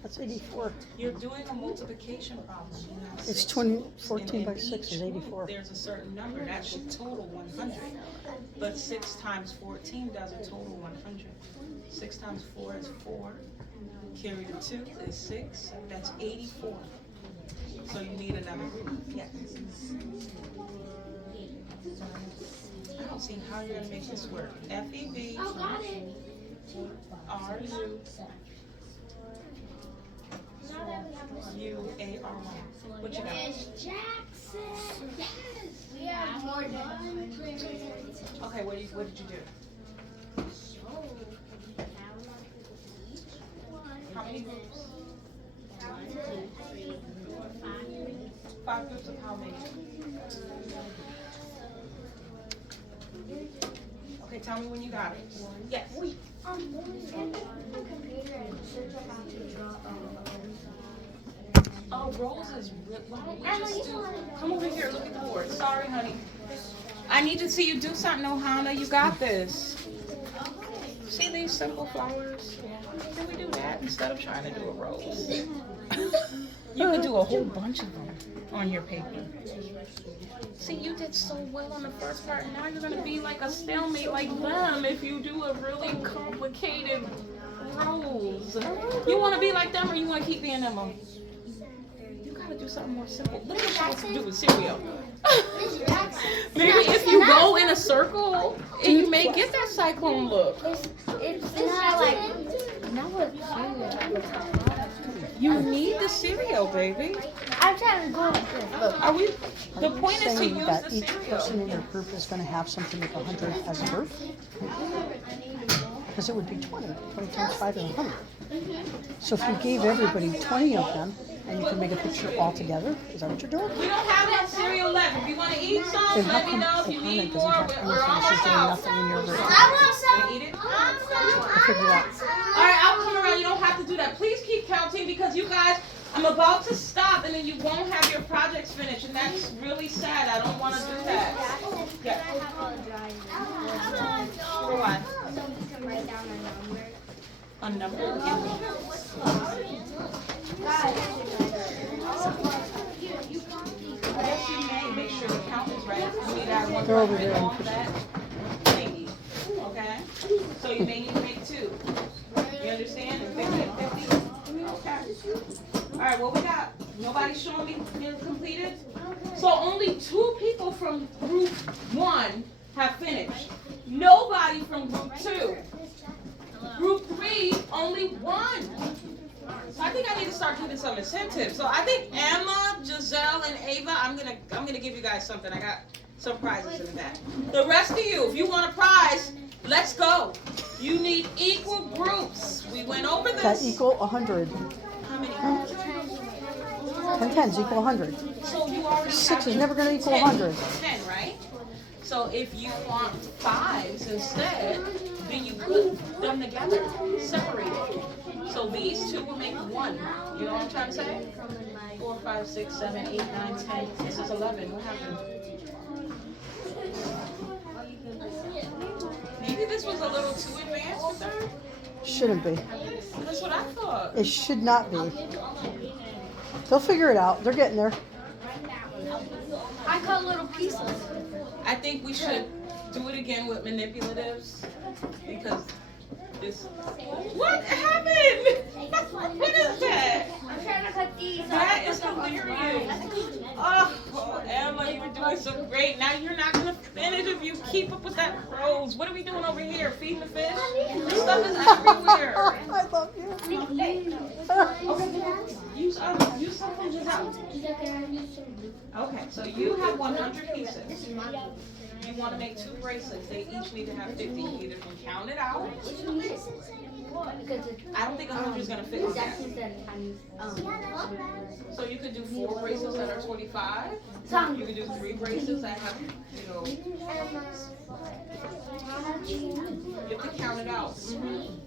That's 84. You're doing a multiplication problem. You have It's six 20, groups, 14 and by in 6 is each 84. group, there's a certain number that should total 100. But 6 times 14 doesn't total 100. 6 times 4 is 4. Carry the 2 is 6. That's 84. So you need another group. Yes. I don't see how you're gonna make this work. FEB, Oh, got it. RU, Now that we have this. UARY. What you got? Miss Jackson. Yes. We have more than. Okay, what did you do? How many groups? 5 groups of how many? Okay, tell me when you got it. Yes. Oh, Rose is real. Why don't we just do? Come over here. Look at the board. Sorry, honey. I need to see you do something, Ohana. You got this. See these simple flowers? Can we do that instead of trying to do a rose? You could do a whole bunch of them on your paper. See, you did so well on the first part. Now you're gonna be like a stalemate like them if you do a really complicated rose. You want to be like them, or you want to keep being them? You gotta do something more simple. Look at what you do with cereal. Maybe if you go in a circle, you may get that cyclone look. It's not like, not what You need the cereal, baby. I'm trying to go like this. Look. Are we? The point is to Saying use that the each cereal. person in your group is going to have something with 100 as a group? Because it would be 20. 20 times 5 is 100. So if you gave everybody 20 of them, and you can make a picture all together, is that what you're doing? We don't have that cereal left. If you want to eat some, Then how let me come know. If you Ohana need doesn't more, have we're anything? almost She's doing out. nothing in your group. Want to eat it? I figured out. All right, I'll come around. You don't have to do that. Please keep counting because you guys, I'm about to stop and then you won't have your projects finished, and that's really sad. I don't want to do that. Yeah. For what? A number? Yes, you may. Make sure the count is right. You need to add one They're over more there in off that thingy. Okay? So you may need to make 2. You understand? And 50 and 50. Okay. All right, what we got? Nobody showing me it's completed? So only 2 people from group 1 have finished. Nobody from group 2. Group 3, only 1. So I think I need to start giving some incentives. So I think Emma, Giselle, and Ava, I'm gonna give you guys something. I got some prizes in the back. The rest of you, if you want a prize, let's go. You need equal groups. We went over That this. equal 100. How many? 10 tens equal 100. So you already 6 have is never going to equal 10, 100. 10, right? So if you want 5s instead, then you put them together, separated. So these 2 will make 1. You know what I'm trying to say? 4, 5, 6, 7, 8, 9, 10. This is 11. What happened? Maybe this was a little too advanced for third. Shouldn't be. That's what I thought. It should not be. They'll figure it out. They're getting there. I cut little pieces. I think we should do it again with manipulatives because this. What happened? What is that? I'm trying to cut these. That is hilarious. Oh, Emma, you were doing so great. Now you're not gonna finish if you keep up with that prose. What are we doing over here? Feeding the fish? This stuff is everywhere. I love you. Use some from Giselle. Okay, so you have 100 pieces. You want to make 2 bracelets. They each need to have 50. You either can count it out I don't think 100 is gonna fit on that. So you could do 4 braces that are 25. You could do 3 braces that have, you know. You have to count it out.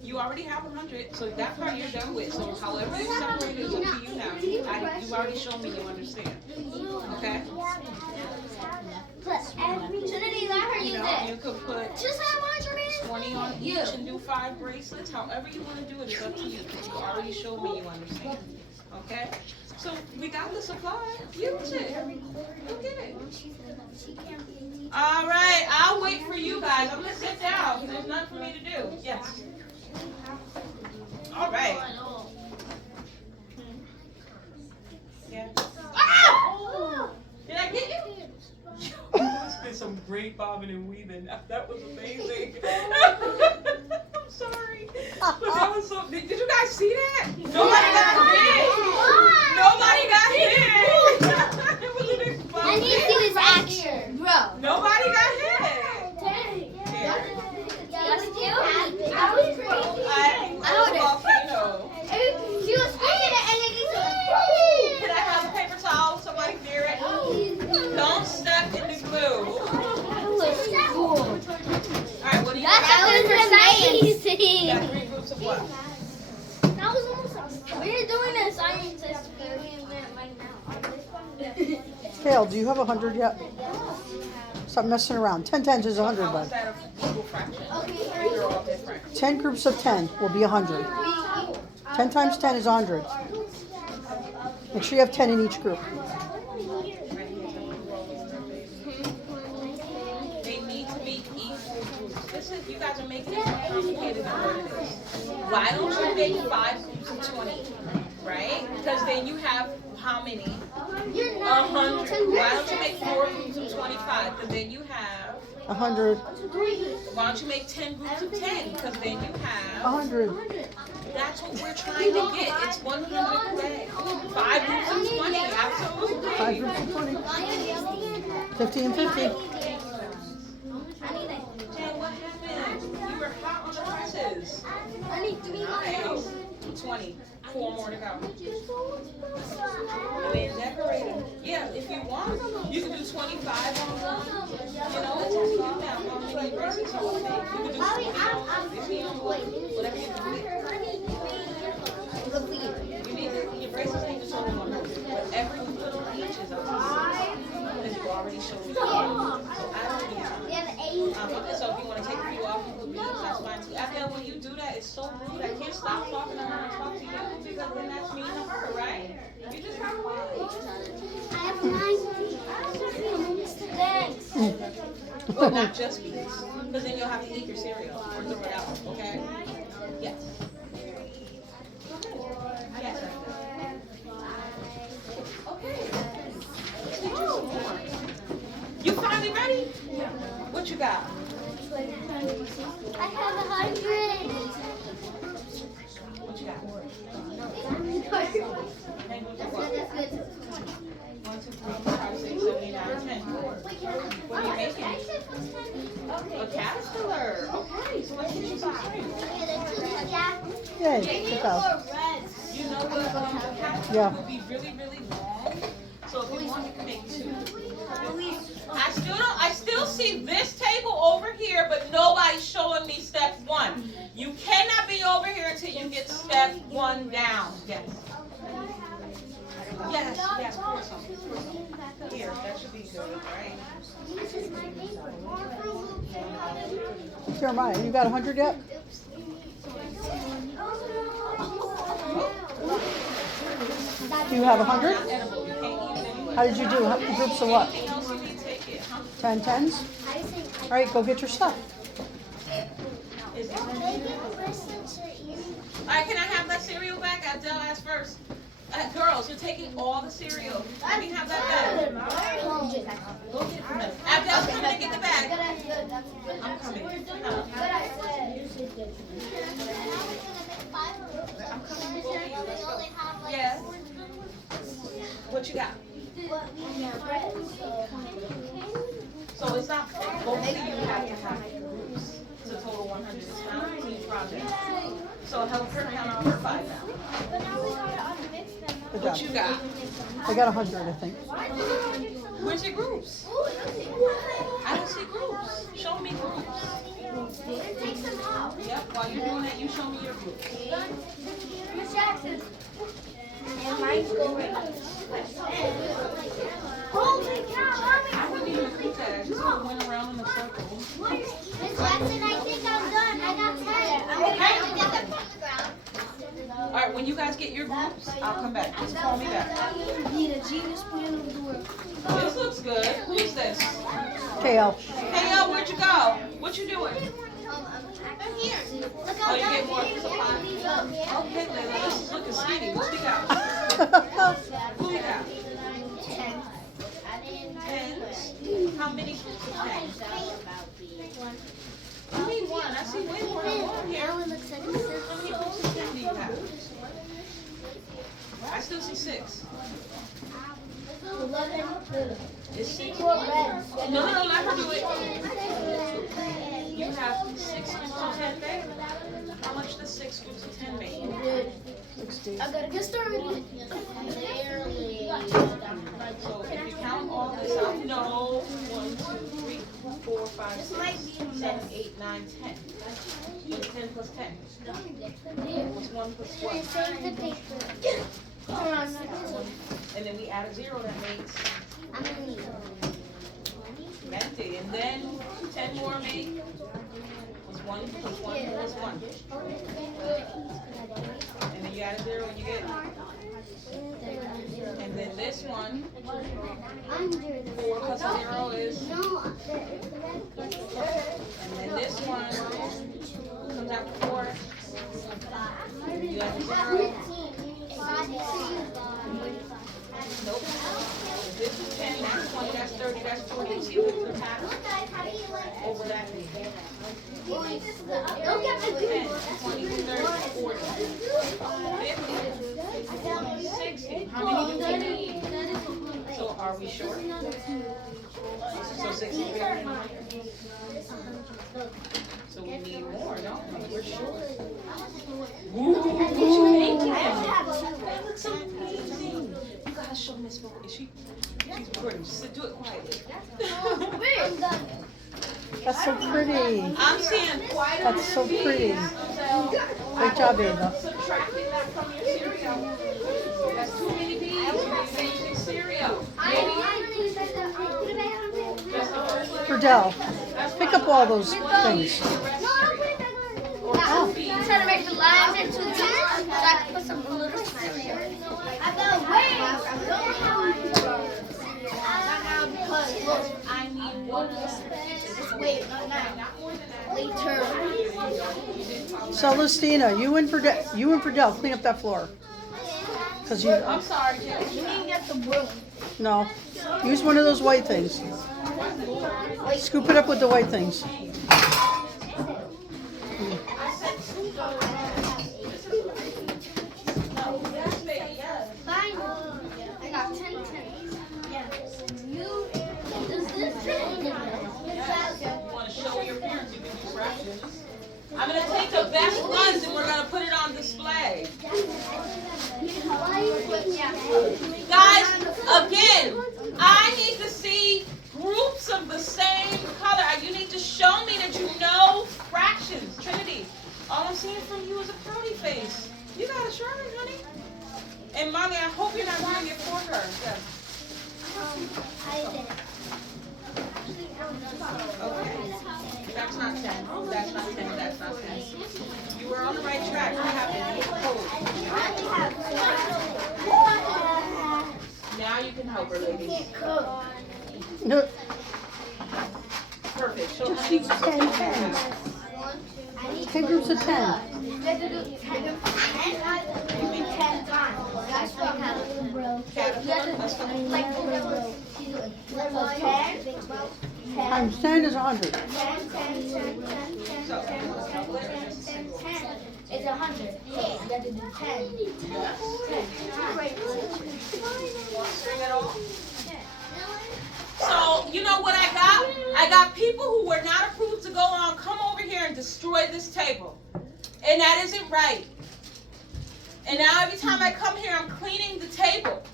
You already have 100, so that part you're done with. So however you separate it is up to you now. You've already shown me you understand. Okay? Trinity, let her use it. You could put Just have one, Trinity. 20 on each and do 5 bracelets. However you want to do it is up to you. You already showed me you understand. Okay? So we got the supply. Use it. Go get it. All right. I'll wait for you guys. I'm going to sit down. There's nothing for me to do. Yes. All right. Yeah. Ah! Did I get you? Did some great bobbing and weaving. That was amazing. I'm sorry. But that was so. Did you guys see that? Nobody got hit. Nobody got hit. It was an explosion. I need to see this action, bro. Nobody got hit. That was cute. I was crazy. I was a volcano. She was screaming and then Can I have a paper towel? Somebody near it. Don't step in the glue. Alright, what do you got? That was amazing. You got 3 groups of what? That was almost. We're doing a science experiment right now. Hale, do you have 100 yet? Stop messing around. 10 tens is 100, How is bud. that a equal fraction? They're all different. 10 groups of 10 will be 100. 10 times 10 is 100. Make sure you have 10 in each group. They need to be equal groups. This is, you guys are making it more complicated than what it is. Why don't you make 5 groups of 20, right? Because then you have how many? 100. Why don't you make 4 groups of 25? Because then you have. 100. Why don't you make 10 groups of 10? Because then you have. 100. That's what we're trying to get. It's 100 way. 5 groups of 20. Absolutely. 5 groups of 20. 50 and 50. Jen, what happened? You were hot on the presses. Nice. 20. 4 more to go. I mean, decorate them. Yeah, if you want, you can do 25 on them. You know, it's up to you now how many braces you want to make. You can do 20 on 50 on whatever you do. You need to, your braces need to show them 100. Whatever you put on each is up to you. Because you already showed me. So I don't need time. Okay, so if you want to take a few off and put beads, that's fine too. After when you do that, it's so rude. I can't stop talking to her and talk to you because then that's mean to her, right? You just have to wait. Thanks. Well, not just beads, because then you'll have to eat your cereal or throw it out. Okay? Yes. Yes. Okay. Let's teach you some more. You finally ready? What you got? I have 100. What you got? Name of the what? 1, 2, 3, 4, 5, 6, 7, 8, 9, 10. What are you making? A caterpillar. Okay, so let's teach you some strings. Yay, good job. You know the caterpillar Yeah. would be really, really long. So if you want, you can make 2. I still see this table over here, but nobody's showing me step 1. You cannot be over here until you get step 1 down. Yes. Yes, pour some. Here, that should be good, right? Jeremiah, you got 100 yet? Do you have 100? Not edible. You can't eat it anyway. How did you do? Groups of what? Anything else you need, take it. 10 tens? All right, go get your stuff. Alright, can I have that cereal back? Abdel asked first. Girls, you're taking all the cereal. Let me have that back. Go get it from them. Abdel's coming to get the bag. I'm coming. I'm coming to go get you. Let's go. Yes. What you got? So it's not both of you have to have groups. It's a total 100. It's not a team project. So So help her count out her 5 now. But now we gotta unmix them. Good What job. you got? I got 100, I think. Where's your groups? I don't see groups. Show me groups. Take them out. Yep, while you're doing that, you show me your groups. Miss Jackson. And mine's going. Holy cow, I wouldn't even repeat that. I just sort of went around in a circle. Miss Jackson, I think I'm done. I got 10. I'm gonna get them from the ground. All right, when you guys get your groups, I'll come back. Just call me back. Need a genius plan of the world. This looks good. Who's this? KL. Hey, yo, where'd you go? What you doing? I'm here. Look Oh, you get more supply? Okay, Layla, this is looking skinny. What we got? Who we got? 10. How many groups of 10? You mean 1. I see way more than 1 here. Now it looks like a How many groups of 10 do you have? I still see 6. 11. Is 6? Four No, reds. let her do it. You have 6 groups of 10 there? How much does 6 groups of 10 make? 60. I gotta get started. So if you count all this out, no, 1, 2, 3, 4, 5, 6, 7, 8, 9, 10. What's 10 plus 10? What's 1 plus 1? Save the paper. And then we add a 0, that makes I'm gonna need 20. And then 10 more make was 1 plus 1 plus 1. And then you add a 0 and you get. And then this one, 4 plus a 0 is. And then this one comes out to 4. And you add a 0. Nope. This is 10, that's 20, that's 30, that's 40. See what the pattern over that thing. 10, 20, 30, 40, 50, 60. How many do we need? So are we short? So 60 bigger than 100. So we need more, no? We're short. Ooh, what you making? That looks amazing. You gotta show Miss Mo. She's recording. Just do it quietly. That's so pretty. I'm seeing quite a That's so bit of pretty. beads. Great job, Ava. Subtracting that from your cereal. That's too many beads. You're using cereal. Verdell, pick up all those things. I'm trying to make the lines into two so I can put some little cereal. I got because look, I need one wait, not now. Later. Celestina, you and Verdell, clean up that floor. Cause you, I'm sorry, Jim. You didn't get the broom. no, use one of those white things. Scoop it up with the white things. Fine. I got 10 tens. Yes. You, does this fit? You want to show your parents you can do fractions. I'm going to take the best ones and we're going to put it on display. Guys, again, I need to see groups of the same color. You need to show me that you know fractions. Trinity, all I'm seeing from you is a frowny face. You got a Sherman, honey. And Mommy, I hope you're not doing it for her. Yes. Okay. That's not 10. That's not 10. That's not 10. You were on the right track. You have to code. Now you can help her, ladies. No, Perfect. Show just me use 10 pens. 10 groups of 10. Times 10 is 100. It's 100. You have to do 10. String it all. So, you know what I got? I got people who were not approved to go on, come over here and destroy this table. And that isn't right. And now every time I come here, I'm cleaning the table.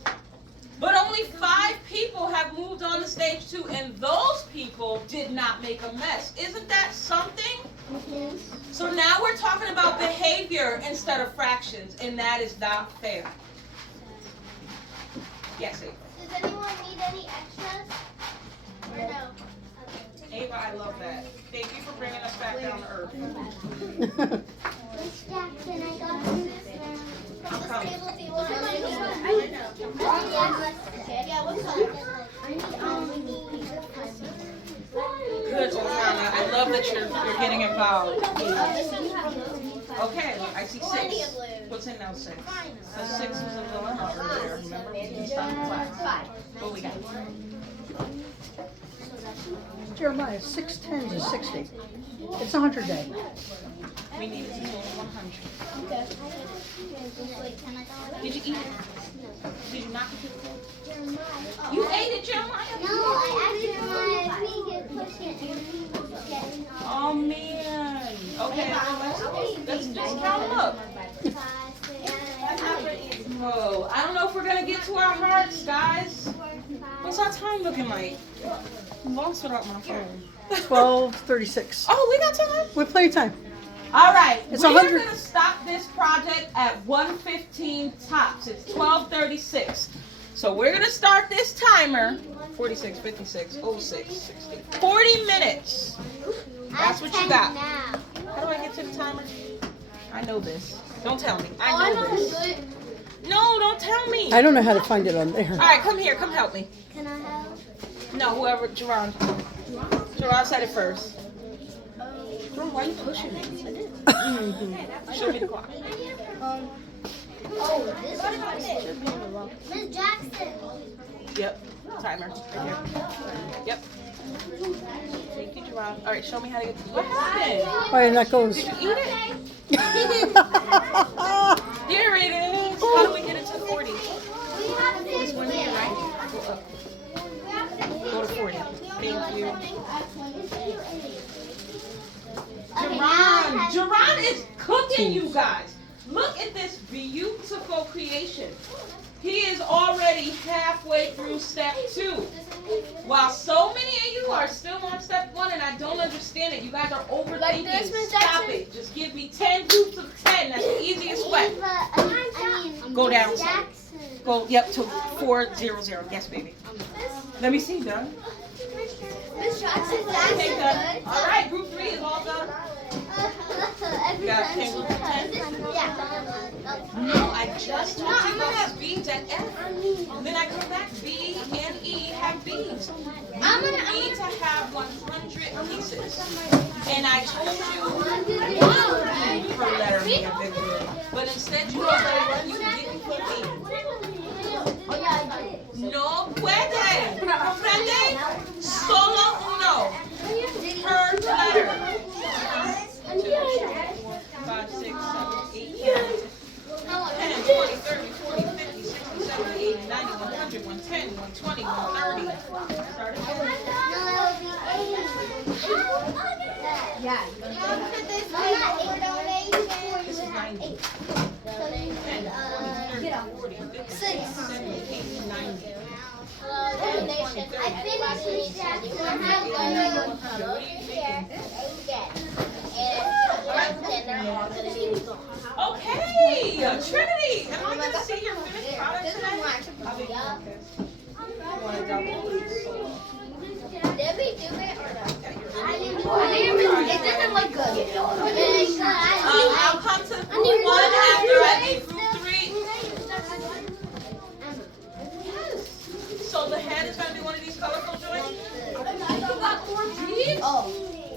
But only 5 people have moved on to stage 2, and those people did not make a mess. Isn't that something? Mm-hmm. So now we're talking about behavior instead of fractions, and that is not fair. Yes, Ava. Does anyone need any extras? Or no? Ava, I love that. Thank you for bringing us back down to earth. Miss Jackson, I got this. I'm coming. Yeah, what color? Good, Ohana. I love that you're getting involved. Okay, I see 6. What's in now 6? The 6 was a dilemma earlier. Remember, we didn't stop the class. 5. What we got? Jeremiah, 6 tens is 60. It's a 100 day. We needed to total 100. Okay. Did you eat it? Did you not eat it? You ate it, Jeremiah? No, I actually pushed it. Oh man. Okay, well, let's just count them up. Whoa, I don't know if we're gonna get to our hearts, guys. What's our time looking like? I'm lost without my phone. 12:36. Oh, we got time. We're plenty of time. All right, It's we're 100 gonna stop this project at 1:15 tops. It's 12:36. So we're gonna start this timer. 46, 56, 06, 60. 40 minutes. That's what you got. How do I get to the timer? I know this. Don't tell me. I know this. No, don't tell me. I don't know how to find it on there. All right, come here. Come help me. Can I help? No, whoever. Jerron. Jerron said it first. Jerron, why are you pushing me? Show me the clock. Oh, this one should be on the wall. Miss Jackson. Yep. Timer. Right here. Yep. Thank you, Jerron. All right, show me how to get. What happened? All right, and that goes. Did you eat it? Here it is. How do we get it to 40? This one here, right? Go up. Go to 40. Thank you. Jerron is cooking, you guys. Look at this beautiful creation. He is already halfway through step 2. While so many of you are still on step 1, and I don't understand it. You guys are overthinking. Stop it. Just give me 10 groups of 10. That's the easiest way. Go down. Go, yep, to 400. Yes, baby. Let me see, done. Miss Jackson, Okay, done. All right, group 3 is all done. Every Got time 10 she groups of 10? No, I just told you about this beads at F. Then I come back, B and E have beads. You need to have 100 pieces. And I told you one bead per letter made a big deal. But instead you didn't put B. No puede. ¿Comprende? Solo uno per letter. 2, 3, 4, 5, 6, 7, 8, 9, 10, 20, 30, 40, 50, 60, 70, 80, 90, 100, 110, 120, 130. Start again. Yeah. This is 90. 10, 20, 30, 40, 50, 60, 70, 80, 90. I finished Miss Jackson. I have Okay, Trinity, am I going to see your finished product today? I'll be focused. You want to double? Debbie, do it or no? It doesn't look good. I'll come to group 1 after I leave group 3. Yes. So the head is going to be one of these colorful joints? You got more beads? Oh.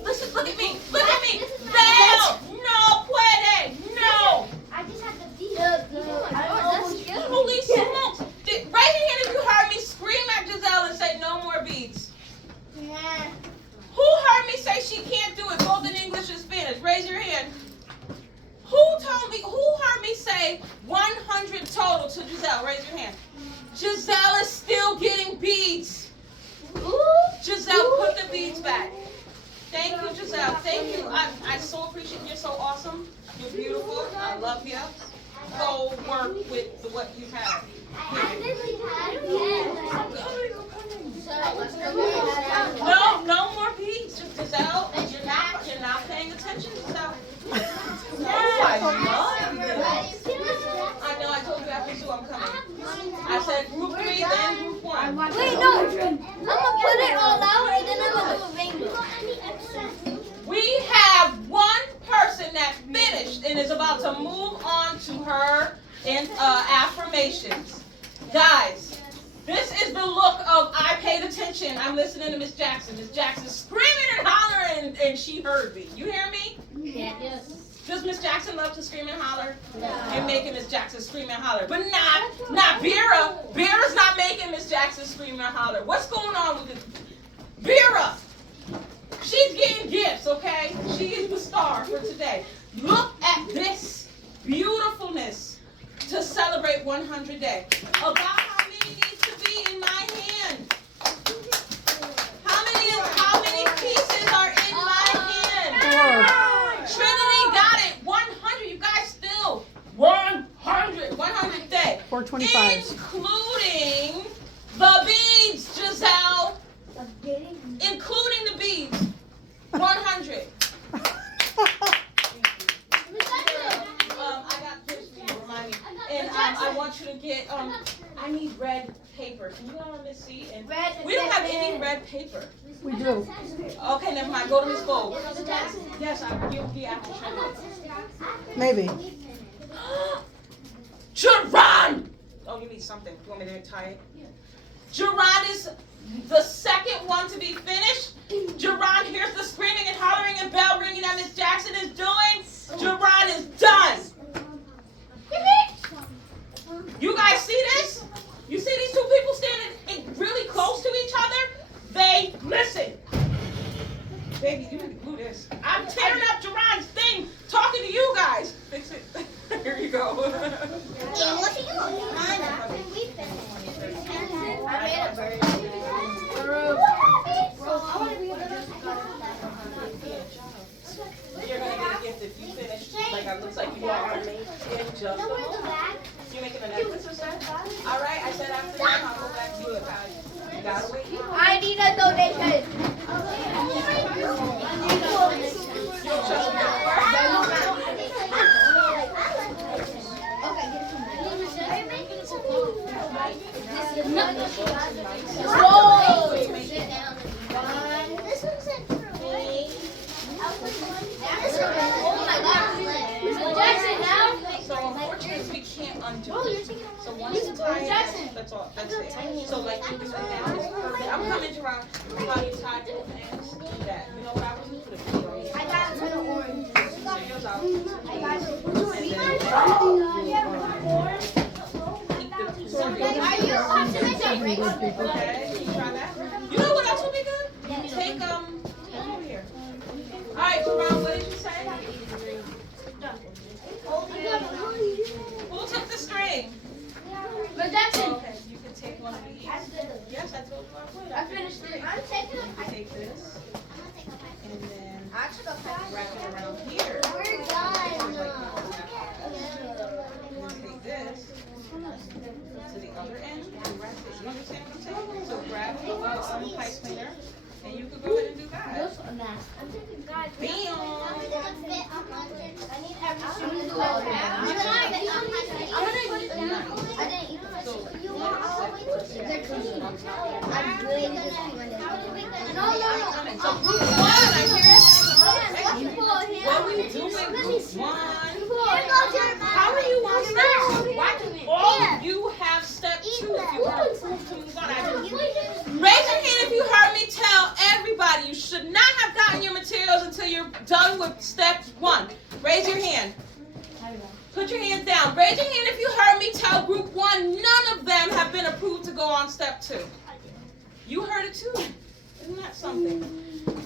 Listen, look at me. Look at me. Fail. No puede. No. I just had the Holy smokes. Raise your hand if you heard me scream at Giselle and say no more beads. Who heard me say she can't do it both in English and Spanish? Raise your hand. Who heard me say 100 total to Giselle? Raise your hand. Giselle is still getting beads. Giselle, put the beads back. Thank you, Giselle. Thank you. I so appreciate you. You're so awesome. You're beautiful. go work with what you have. No more peas. Giselle, you're not paying attention, Giselle. I know, I told you after 2 I'm coming. I said group 3, then group 1. Wait, no. I'm gonna put it all out and then I'm gonna do a rainbow. We have one person that finished and is about to move on to her affirmations. Guys, this is the look of I paid attention. I'm listening to Miss Jackson. Miss Jackson screaming and hollering and she heard me. You hear me? Yes. Does Miss Jackson love to scream and holler? No. You're making Miss Jackson scream and holler. But not Vera. Vera's not making Miss Jackson scream and holler. What's going on with this? Vera! She's getting gifts, okay? She is the star for today. Look at this beautifulness to celebrate 100 Day. About how many needs to be in my hand? How many pieces are in my hand? Trinity got it. 100. You guys still 100. 100 Day. 425. Including the beads, Giselle. Including the beads. 100. I got this for you, remind me. And I want you to get, I need red paper. Can you go on this seat? And we don't have any red paper. We do. Okay, never mind. Go to Miss Gold. Yes, you'll be after Trinity. Maybe. Jerron! Oh, you need something. You want me to tie it? Jerron is the second one to be finished. Jerron hears the screaming and hollering and bell ringing that Miss Jackson is doing. Jerron is done. You guys see this? You see these two people standing really close to each other? They listen. Baby, you need to glue this. I'm tearing up Jerron's thing, talking to you guys. Fix it. Here you go. I made a bird. You're gonna get a gift if you finish. Like it looks like you are in just a moment. You're making a necklace or something? All right, I said after that I'll go back to it. You gotta wait. I need a donation. You'll trust me Whoa! Oh my God! Jackson now. So unfortunately we can't undo it. So once you tie it, that's all. That's it. So like you do it now is perfect. I'm coming to around how you tie both ends. Do that. You know what I would do for the video? I got it for the orange. So yours out. I got it. Are you optimistic? Okay, can you try that? You know what else would be good? Take come over here. All right, Jerron, what did you say? Who took the string? But Jackson. Okay, you can take one of these. Yes, I told you I would. I finished it. I'm taking You can take this, and then I took a wrap it around here. We're done. And then take this to the other end and wrap it. You understand what I'm saying? So grab the pipe cleaner, and you could go ahead and do that. I'm taking God. Bam! I need everything to do all that. I didn't eat the So, They're clean. I'm doing this one. No. so group 1, I hear it. What are we doing, group 1? How are you on step 2? Why do all of you have step 2 if you are approved to move on? Raise your hand if you heard me tell everybody you should not have gotten your materials until you're done with step 1. Raise your hand. Put your hands down. Raise your hand if you heard me tell group 1 none of them have been approved to go on step 2. You heard it too. Isn't that something?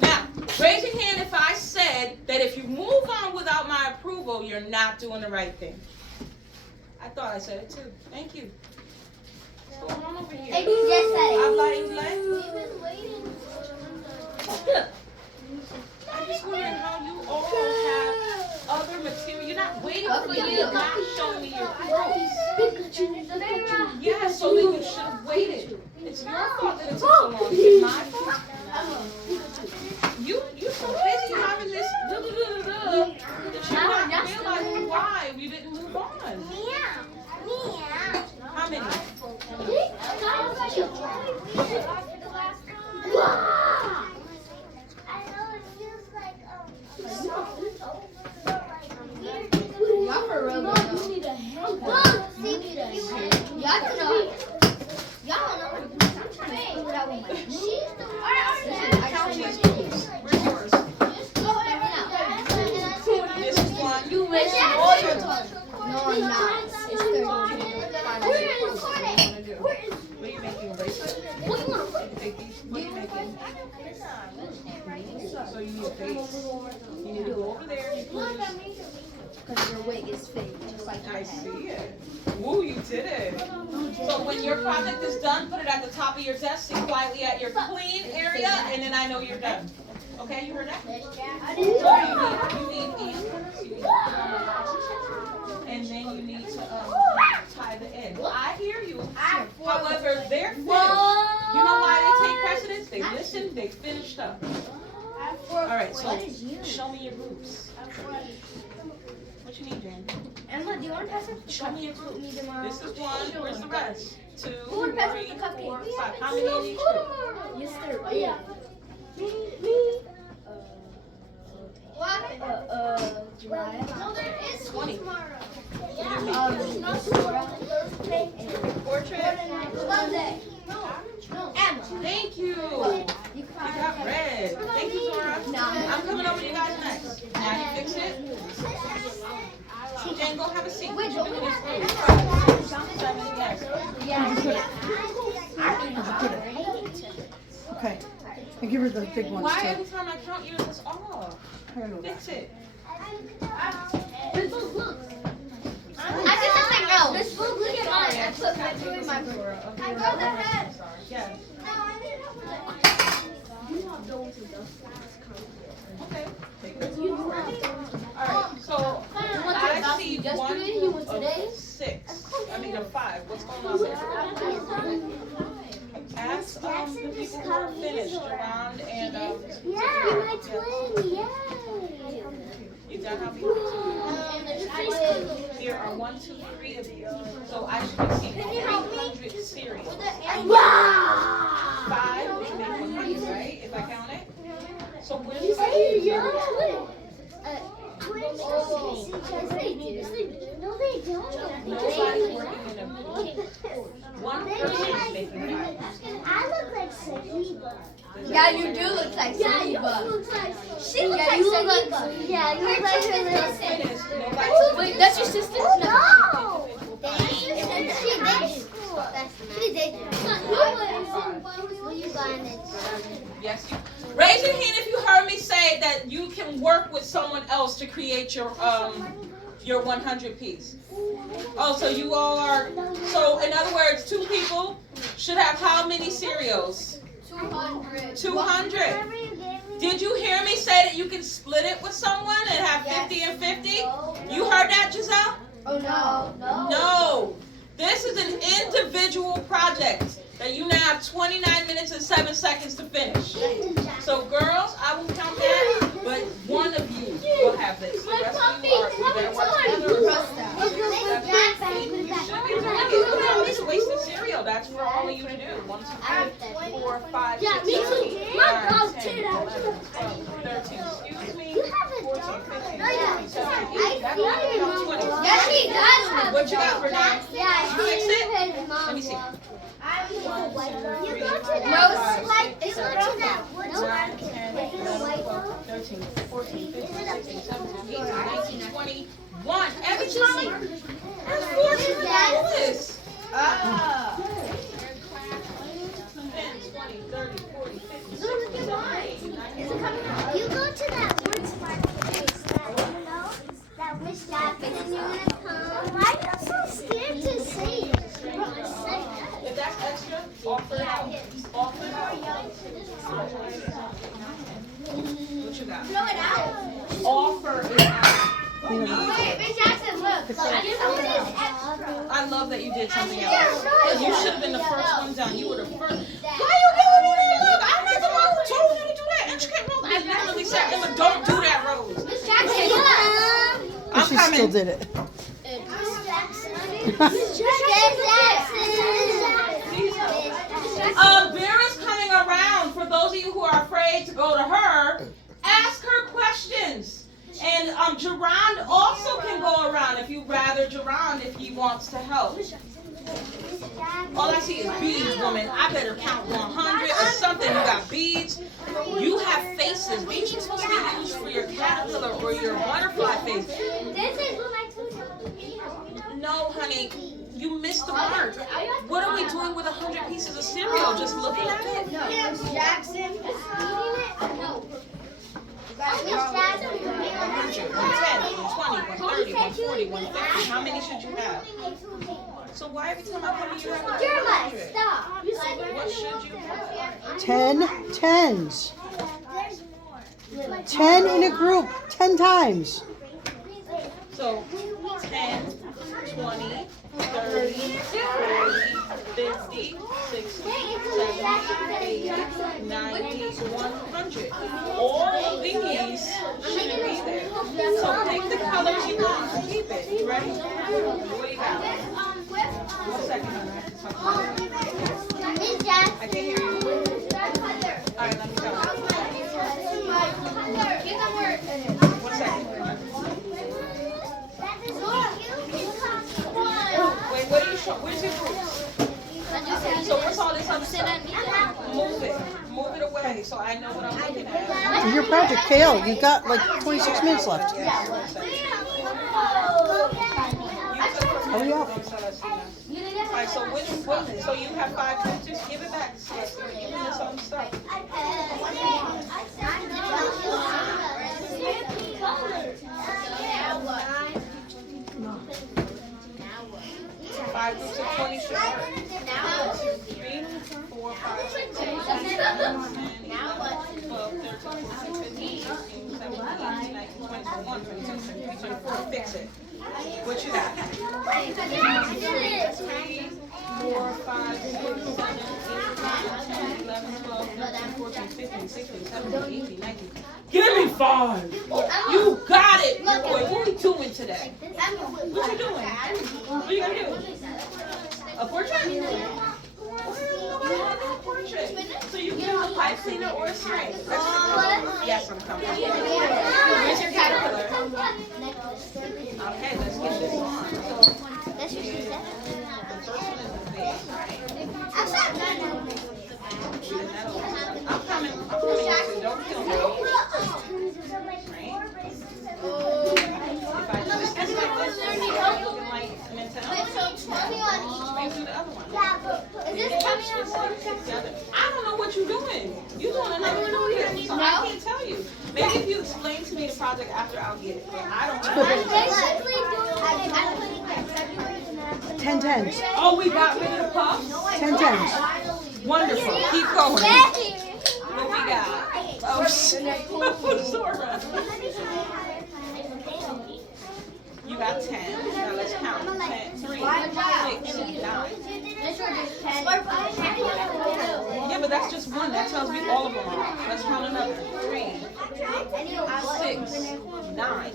Now, raise your hand if I said that if you move on without my approval, you're not doing the right thing. I thought I said it too. Thank you. What's going on over here? Habla inglés? I'm just wondering how you all have other material. You're not waiting for me. You're not showing me your proof. No, I'm not. It's 32. What are you making, a bracelet? Take these. What are you making? So you need a face. You need to go over there. Because your wig is fake, just like your I head. see it. Woo, you did it. So when your project is done, put it at the top of your desk, sit quietly at your clean area, and then I know you're done. Okay, you heard that? So you need ink. And then you need to tie the end. I hear you. However, they're finished. You know why they take precedence? They listened, they finished up. All right, so show me your groups. What you need, Jen? Emma, do you want to pass it? Show me your groups. This is one. Where's the rest? 2, Who would pass 3, us the cupcake? 4, 5. How many in each group? Yes, sir. No, there is 20. Portrait. Emma. Thank you. You got red. Thank you, Zora. I'm coming over to you guys next. Now you fix it. Jen, go have a seat. What you doing this group? 7, yes. Okay. And give her the big ones Why too. every time I count yours is off? Fix it. I did something else. This book, look at mine. I put my two in my book. I got the head. Yes. Okay. Alright, so I see 1 of 6. I mean a 5. What's going on there? Ask the people who are finished around and My twin, yay. you done how many? Here are 1, 2, 3 of you. So I should be seeing 300 cereals. 5 would make 100, right? If I count it. So where's the Twins. No, they don't. Nobody's working in a one person is making 5. I look like Sahiba. Yeah, you do look like Yeah, you Sahiba. look like. She Yeah, looks you like look Sahiba. Yeah, you look like her little sister. Finished. Nobody's Wait, that's your sister? No. She did school. She did. Yes. Raise your hand if you heard me say that you can work with someone else to create your 100 piece. Oh, so you all are. So in other words, 2 people should have how many cereals? 200. 200. Did you hear me say that you can split it with someone and have 50 and 50? You heard that, Giselle? Oh no. No. This is an individual project that you now have 29 minutes and 7 seconds to finish. So girls, I will count that, but one of you will have this. The rest of you better work together. You should be doing it. No, it's wasted cereal. That's for all of you to do. 1, 2, 3, 4, 5, 6, 7, 8, 9, 10, 11, 12, 13. Excuse me. 14, 15, 16, 17, 18. That only becomes 20. Yes, she does have. What you got for now? Yeah, You fix it? Mom. Let me see. You go to that. You go to that wood 9, 10, 11, 12, 13, 14, 15, 16, 17, 18, 19, 20, 1. Every time. There's 4 different dollars. 10, 20, 30, 40, 50, 60, 70, 80, 90, You go to that wood smart place that, that wish that and you want to come. Why are you so scared to say it? if that's extra, offer it out. Offer it out. What you got? Throw it out. Offer it out. Wait, Miss Jackson, look. I I love that you did something else. Because you should have been the first one done. You were the first. Why are you giving me that look? I'm not the one who told you to do that. Intricate Rose. I literally said, Emma, don't do that, Rose. Miss Jackson, But I'm she coming. still did it. Vera's coming around. For those of you who are afraid to go to her, ask her questions. And Jerron also can go around if you'd rather Jerron if he wants to help. All I see is beads, woman. I better count 100 or something. You got beads. You have faces. These are supposed to be used for your caterpillar or your butterfly face. This is what I told you. No, honey, you missed the mark. What are we doing with 100 pieces of cereal? Just looking at it? Jackson is eating it? No. 100, 110, 120, 130, 140, 150. How many should you have? So why every time I come to you have Jeremiah, 100? stop. You said What should you have? 10 tens. 10 in a group, 10 times. So 10, 20, 30, 40, 50, 60, 70, 80, 90, 100. All of these should be there. So pick the colors you want and keep it. You ready? What do you got? 1 second, honey. I have to talk to you. I can't hear you. All right, let me go. 1 second. Wait, what are you showing? Where's your groups? So what's all this other stuff? Move it. Move it away so I know what I'm looking at. Your project, Kale, you've got like 26 minutes left. Hurry up. Alright, so so you have 5 pictures? Give it back to Celestina. Give me this other stuff. 5 groups of 20 should work. 3, 4, 5, 6, 7, 8, 9, 10, 11, 12, 13, 14, 15, 16, 17, 18, 19, 20, 21, 22, 23, 24. Fix it. What you got? 3, 4, 5, 6, 7, 8, 9, 10, 11, 12, 13, 14, 15, 16, 17, 18, 19. Give me 5. You got it. Boy, what are we doing today? What you doing? What are you going to do? A portrait? A portrait. So you can use a pipe cleaner or a string. Yes, I'm coming. Where's your caterpillar? Okay, let's get this on. That's what she said. The first one is the face, right? I'm coming in, so don't kill me. If I do this like this, it's looking like Nintendo. Maybe do the other one. I don't know what you're doing. You're doing another project, so I can't tell you. Maybe if you explain to me the project after, I'll get it. But I don't know. 10 tens. Oh, we got rid of the puffs? 10 tens. Wonderful. Keep going. What we got? Oh, Sora. You got 10. Now let's count. 10, 3, 6, 9. Yeah, but that's just one. That tells me all of them are. Let's count another. 3, 6, 9.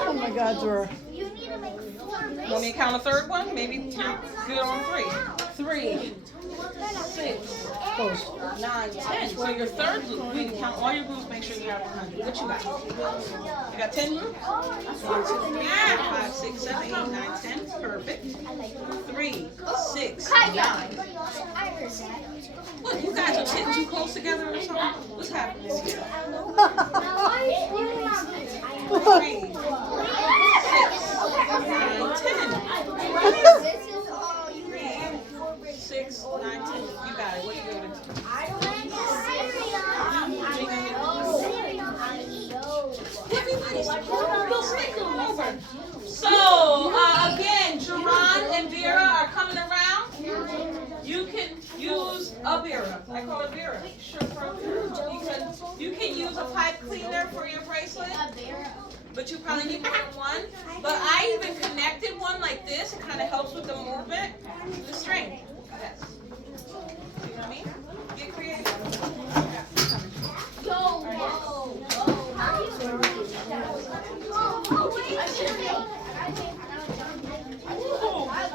Oh my God, Zora. Want me to count a third one? Maybe you're good on 3. 3, 6, Close. 9, 10. So your third group, we can count all your groups, make sure you have 100. What you got? You got 10 groups? 1, 2, 3, 4, 5, 6, 7, 8, 9, 10. Perfect. 3, 6, 9. What, you guys are sitting too close together or something? What's happening here? 3, 6, 9, 10. 3, 6, 9, 10. You got it. What are you doing? Everybody's stick them over. So, again, Jerron and Vera are coming around. You can use a Vera. I call it Vera. Sure, because you can use a pipe cleaner for your bracelet. But you probably need more than one. But I even connected one like this. It kind of helps with the movement. The string. Yes. You know what I mean? Get creative.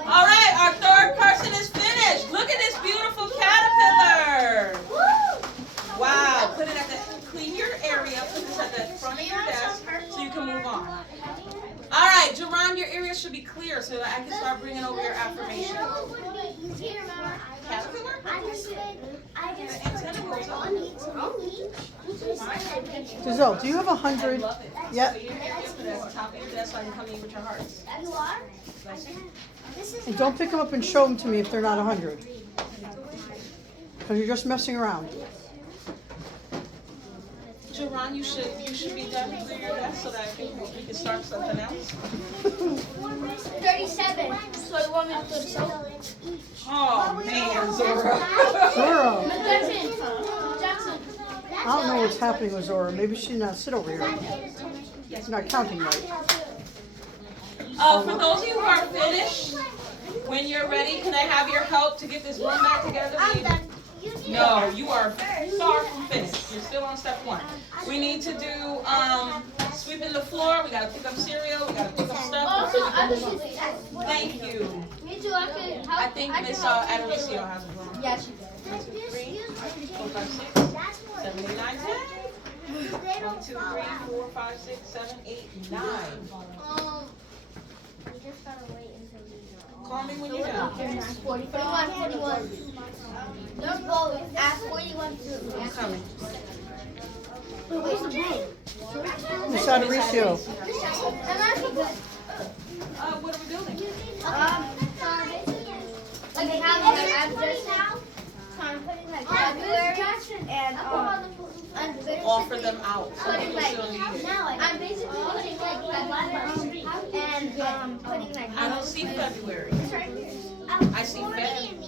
All right, our third person is finished. Look at this beautiful caterpillar. Wow. Put it at the, clean your area. Put this at the front of your desk so you can move on. All right. right, Jerron, your area should be clear so that I can start bringing over your affirmation. Caterpillar? Giselle, do you have 100 yet? So you're here for the top of your desk so I can come in with your hearts. You are? And don't pick them up and show them to me if they're not 100. Because you're just messing around. Jerron, you should be done with your desk so that we can start something else. 37. So you want me to put so? Oh man, Zora. Zora, Jackson. I don't know what's happening with Zora. Maybe she's not sit over here. She's not counting right. For those of you who are finished, when you're ready, can I have your help to get this room back together? No, you are far from finished. You're still on step 1. We need to do sweeping the floor. We gotta pick up cereal. We gotta pick up stuff. Thank you. Me too. I could help. I think Miss Adelicio has a room. Yeah, she does. 1, 2, 3, 4, 5, 6, 7, 8, 9, 10. 1, 2, 3, 4, 5, 6, 7, 8, 9. We just gotta wait until we know. Call me when you're done. 41. Don't go at 41. I'm coming. Where's the broom? Miss Adelicio. What are we building? Like they have like address now. Putting like February and Offer them out. So putting people like still need it. I'm basically putting like February and putting like I don't see February. I see Feb.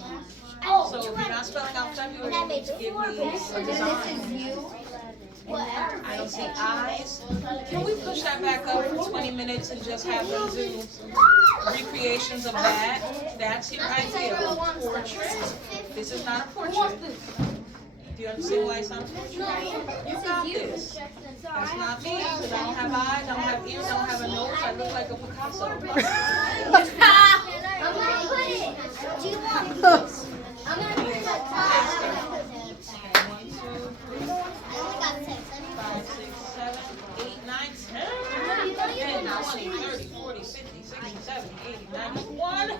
So if you're not spelling out February, you need to give me a design. I don't see eyes. Can we push that back up for 20 minutes and just have them do recreations of that? That's your idea. Portrait. This is not a portrait. Do you understand why it's not a portrait? You got this. That's not me, because I don't have eyes, I don't have ears, I don't have a nose. I look like a Picasso. I'm gonna put it. Do you want this? I'm gonna put it on top. 1, 2, 3, 4, 5, 6, 7, 8, 9, 10, 20, 30, 40, 50, 60, 70, 80, 90, 100.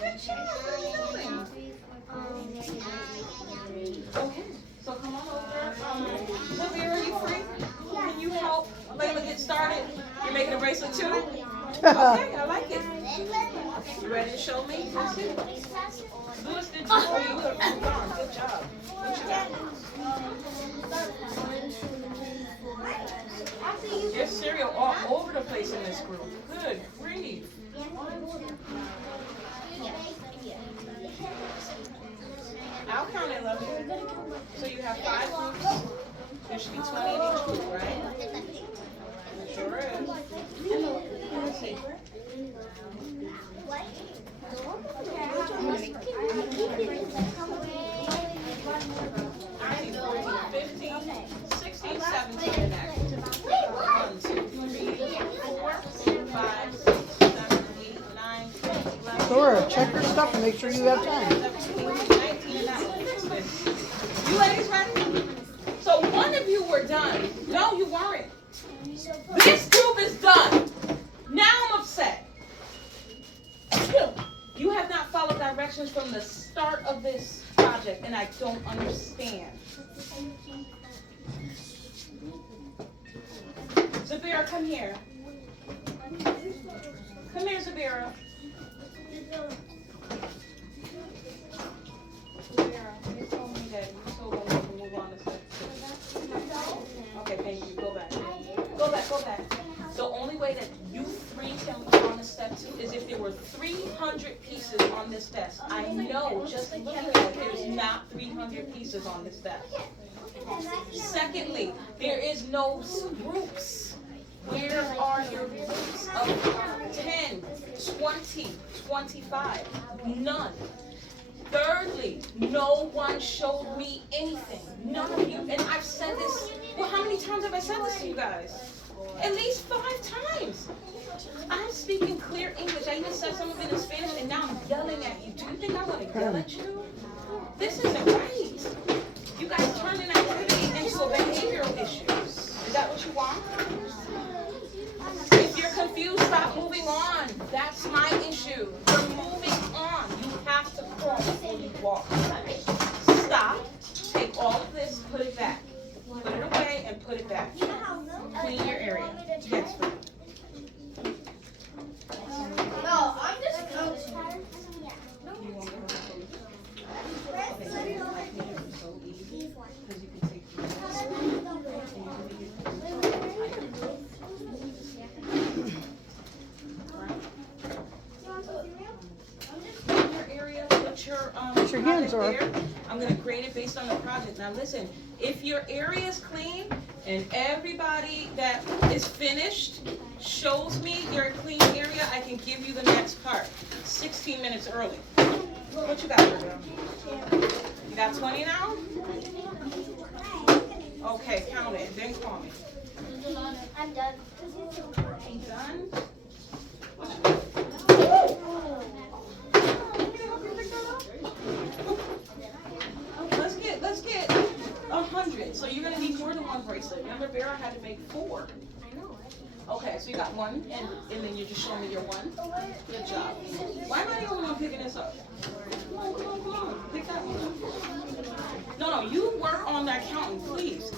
Good job. What are you doing? Okay, so come on over. Olivia, are you free? Can you help Layla get started? You're making a bracelet too? Okay, I like it. You ready to show me? Let's see. Lewis did you for you. Good job. What you got? There's cereal all over the place in this group. Good grief. I'll count it, love you. So you have 5 groups. There should be 20 in each group, right? Sure is. Let's see. 15, 16, 17 next. 1, 2, 3, 4, 5, 6, 7, 8, 9, 10, 11. Zora, check your stuff and make sure you have time. 17, 18, 19, and that one. You ladies ready? So one of you were done. No, you weren't. This group is done. Now I'm upset. You have not followed directions from the start of this project, and I don't understand. Zabira, come here. Come here, Zabira. Zabira, you told me that you told them to move on to step 2. Okay, thank you. Go back. Go back, go back. The only way that you 3 can move on to step 2 is if there were 300 pieces on this desk. I know, just looking at it, there's not 300 pieces on this desk. Secondly, there is no groups. Where are your groups of 10, 20, 25? None. Thirdly, no one showed me anything. None of you. And I've said this, well, how many times have I said this to you guys? At least 5 times. I'm speaking clear English. I even said some of it in Spanish, and now I'm yelling at you. Do you think I want to yell at you? This isn't right. You guys turn an activity into a behavioral issue. Is that what you want? If you're confused, walk. Stop. Take all of this, put it back. Put it away and put it back. Clean your area. Yes. No, I'm just Put your hands project up. there. I'm gonna grade it based on the project. Now listen, if your area is clean and everybody that is finished shows me your clean area, I can give you the next part 16 minutes early. What you got, Virgo? You got 20 now? Okay, count it, then call me. I'm done. You done? Let's get 100. So you're gonna need more than one bracelet. Remember, Vera had to make 4. I know. Okay, so you got 1, and then you're just showing me your 1. Good job. Why am I the only one picking this up? Come on, pick that one up. No, you work on that counting, please.